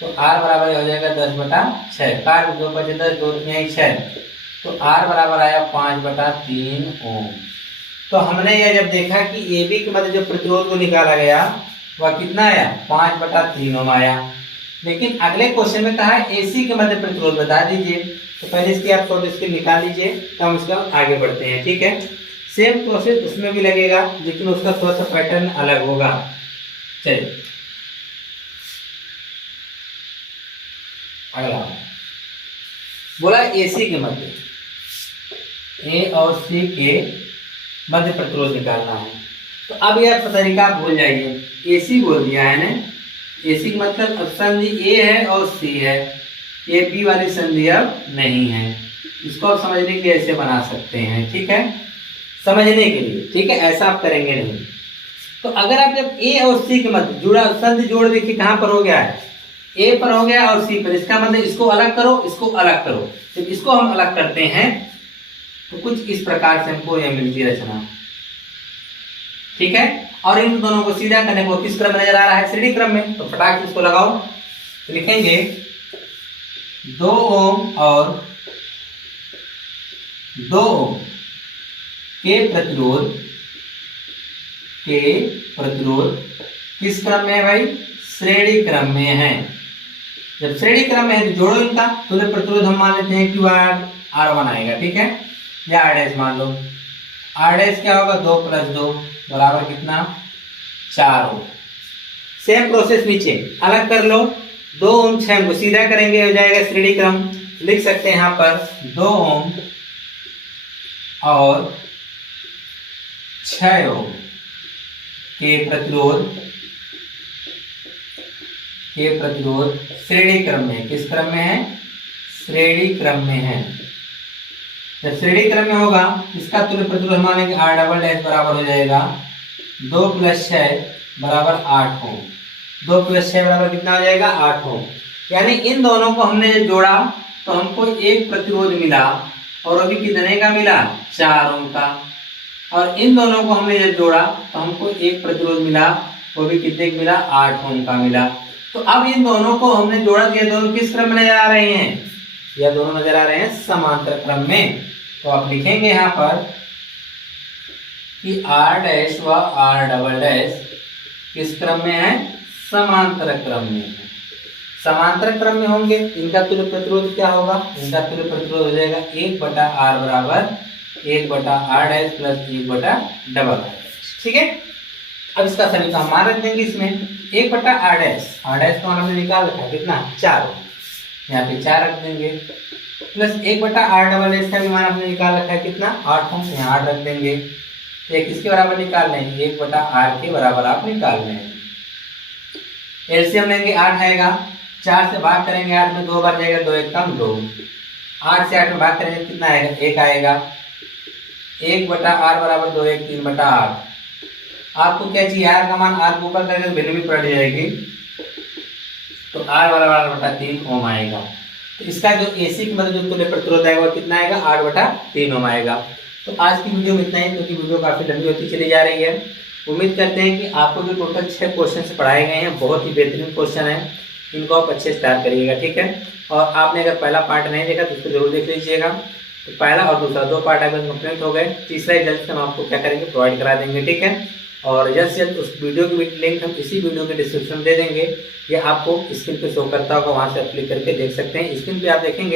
तो r बराबर हो जाएगा 10/6, काट 2 × 10 2 3 6, तो r बराबर आया 5/3 ओम। तो हमने यह जब देखा कि ए बी के मध्य जो प्रतिरोध को निकाला गया वह कितना आया? 5/3 ओम आया। लेकिन अगले क्वेश्चन में कहा है एसी के मध्य प्रतिरोध बता दीजिए, तो पहले इसकी आप शॉर्ट स्क्रीन निकाल लीजिए, तब उसका आगे बढ़ते हैं। ठीक है, सेम प्रोसेस उसमें भी लगेगा, लेकिन उसका थोड़ा सा पैटर्न अलग होगा। चलिए अगला बोला एसी के मध्य, ए और सी के मध्य प्रतिरोध निकालना है। तो अब यह तरीका भूल जाइए, एसी बोल दिया है ना, एसी का मतलब अब संधि ए है और सी है, ये बी वाली संधि अब नहीं है। इसको आप समझने के लिए ऐसे बना सकते हैं। ठीक है, समझने के लिए। ठीक है, ऐसा आप करेंगे नहीं। तो अगर आप जब ए और सी के मध्य जुड़ा संधि जोड़ देखिए कहाँ पर हो गया है, ए पर हो गया और सी पर, इसका मतलब इसको अलग करो, इसको अलग करो। जब इसको हम अलग करते हैं तो कुछ इस प्रकार से हमको यह मिलती है रचना। ठीक है, और इन दोनों को सीधा करने को किस क्रम में नजर आ रहा है? श्रेणी क्रम में। तो फटाक से इसको लगाओ, तो लिखेंगे 2 ओम और 2 ओम के प्रतिरोध किस क्रम में है भाई? श्रेणी क्रम में है। जब श्रेणी क्रम में है तो जोड़ो इनका, तो प्रतिरोध हम मान लेते हैं कि R1 आएगा। ठीक है, या R डैश मान लो, R डैश क्या होगा? 2 + 2 बराबर कितना? 4 ओम। सेम प्रोसेस नीचे अलग कर लो, 2 ओम 6 ओम को सीधा करेंगे, हो जाएगा श्रेणी क्रम। लिख सकते हैं यहाँ पर 2 ओम और 6 ओम के प्रतिरोध श्रेणी क्रम में। किस क्रम में है? श्रेणी क्रम में है। जब श्रेणी क्रम में होगा इसका तुल्य प्रतिरोध मानेंगे R डबल डैश बराबर हो जाएगा 2 + 6 बराबर 8 ओम। 2 + 6 बराबर कितना हो जाएगा? 8 ओम। यानी इन दोनों को हमने जब जोड़ा तो हमको एक प्रतिरोध मिला, और अभी कितने का मिला? 4 ओम का। और इन दोनों को हमने जब जोड़ा तो हमको एक प्रतिरोध मिला, वो भी कितने का मिला? 8 ओम का मिला। तो अब इन दोनों को हमने जोड़ा, ये दोनों किस क्रम में नजर आ रहे हैं? यह दोनों नजर आ रहे हैं समांतर क्रम में। तो आप लिखेंगे यहाँ पर कि R डैश व R डबल डैश किस क्रम में है? समांतर क्रम में है। समांतर क्रम में होंगे, इनका तुल्य प्रतिरोध क्या होगा? इनका तुल्य प्रतिरोध हो जाएगा 1/R बराबर 1/R डैश प्लस 1/डबल। ठीक है, अब इसका समीकरण मान रख देंगे इसमें 1/R डैश। R डैश का हमने निकाल रखा है कितना? 4 ओम। यहाँ पे 4 रख देंगे, प्लस 1/r का भी मान आपने निकाल रखा है कितना 8 ओम, यहाँ 8 रख देंगे। ये किसके बराबर निकाल रहे हैं 1/r के बराबर आप निकाल रहे हैं। एलसीएम लेंगे 8 आएगा, 4 से भाग करेंगे 8 में 2 बार जाएगा, 2 1 कम 2, 8 से 8 में भाग करेंगे कितना आएगा 1 आएगा। 1/r बराबर 2 1 3/8। आपको क्या चाहिए r का मान, r को ऊपर करेंगे तो वैल्यू भी पलट जाएगी, तो r बराबर 8/3 ओम आएगा। तो इसका जो एसी की मतलब जो तुल्य प्रतिरोध आएगा वो कितना आएगा 8/3 ओम आएगा। तो आज की वीडियो में इतना ही, क्योंकि वीडियो काफी लंबी होती चली जा रही है। उम्मीद करते हैं कि आपको जो टोटल 6 क्वेश्चन पढ़ाए गए हैं बहुत ही बेहतरीन क्वेश्चन है, इनको आप अच्छे से तैयार करिएगा, ठीक है। और आपने अगर पहला पार्ट नहीं देखा तो उसको जरूर देख लीजिएगा। तो पहला और दूसरा 2 पार्ट अगर कंप्लीट हो गए, तीसरा जल्द से हम आपको क्या करेंगे प्रोवाइड करा देंगे, ठीक है। और जल्द से जल्द उस वीडियो की लिंक हम इसी वीडियो के डिस्क्रिप्शन में दे देंगे, या आपको स्क्रीन पे शो करता होगा, वहां से आप क्लिक करके देख सकते हैं। स्क्रीन पे आप देखेंगे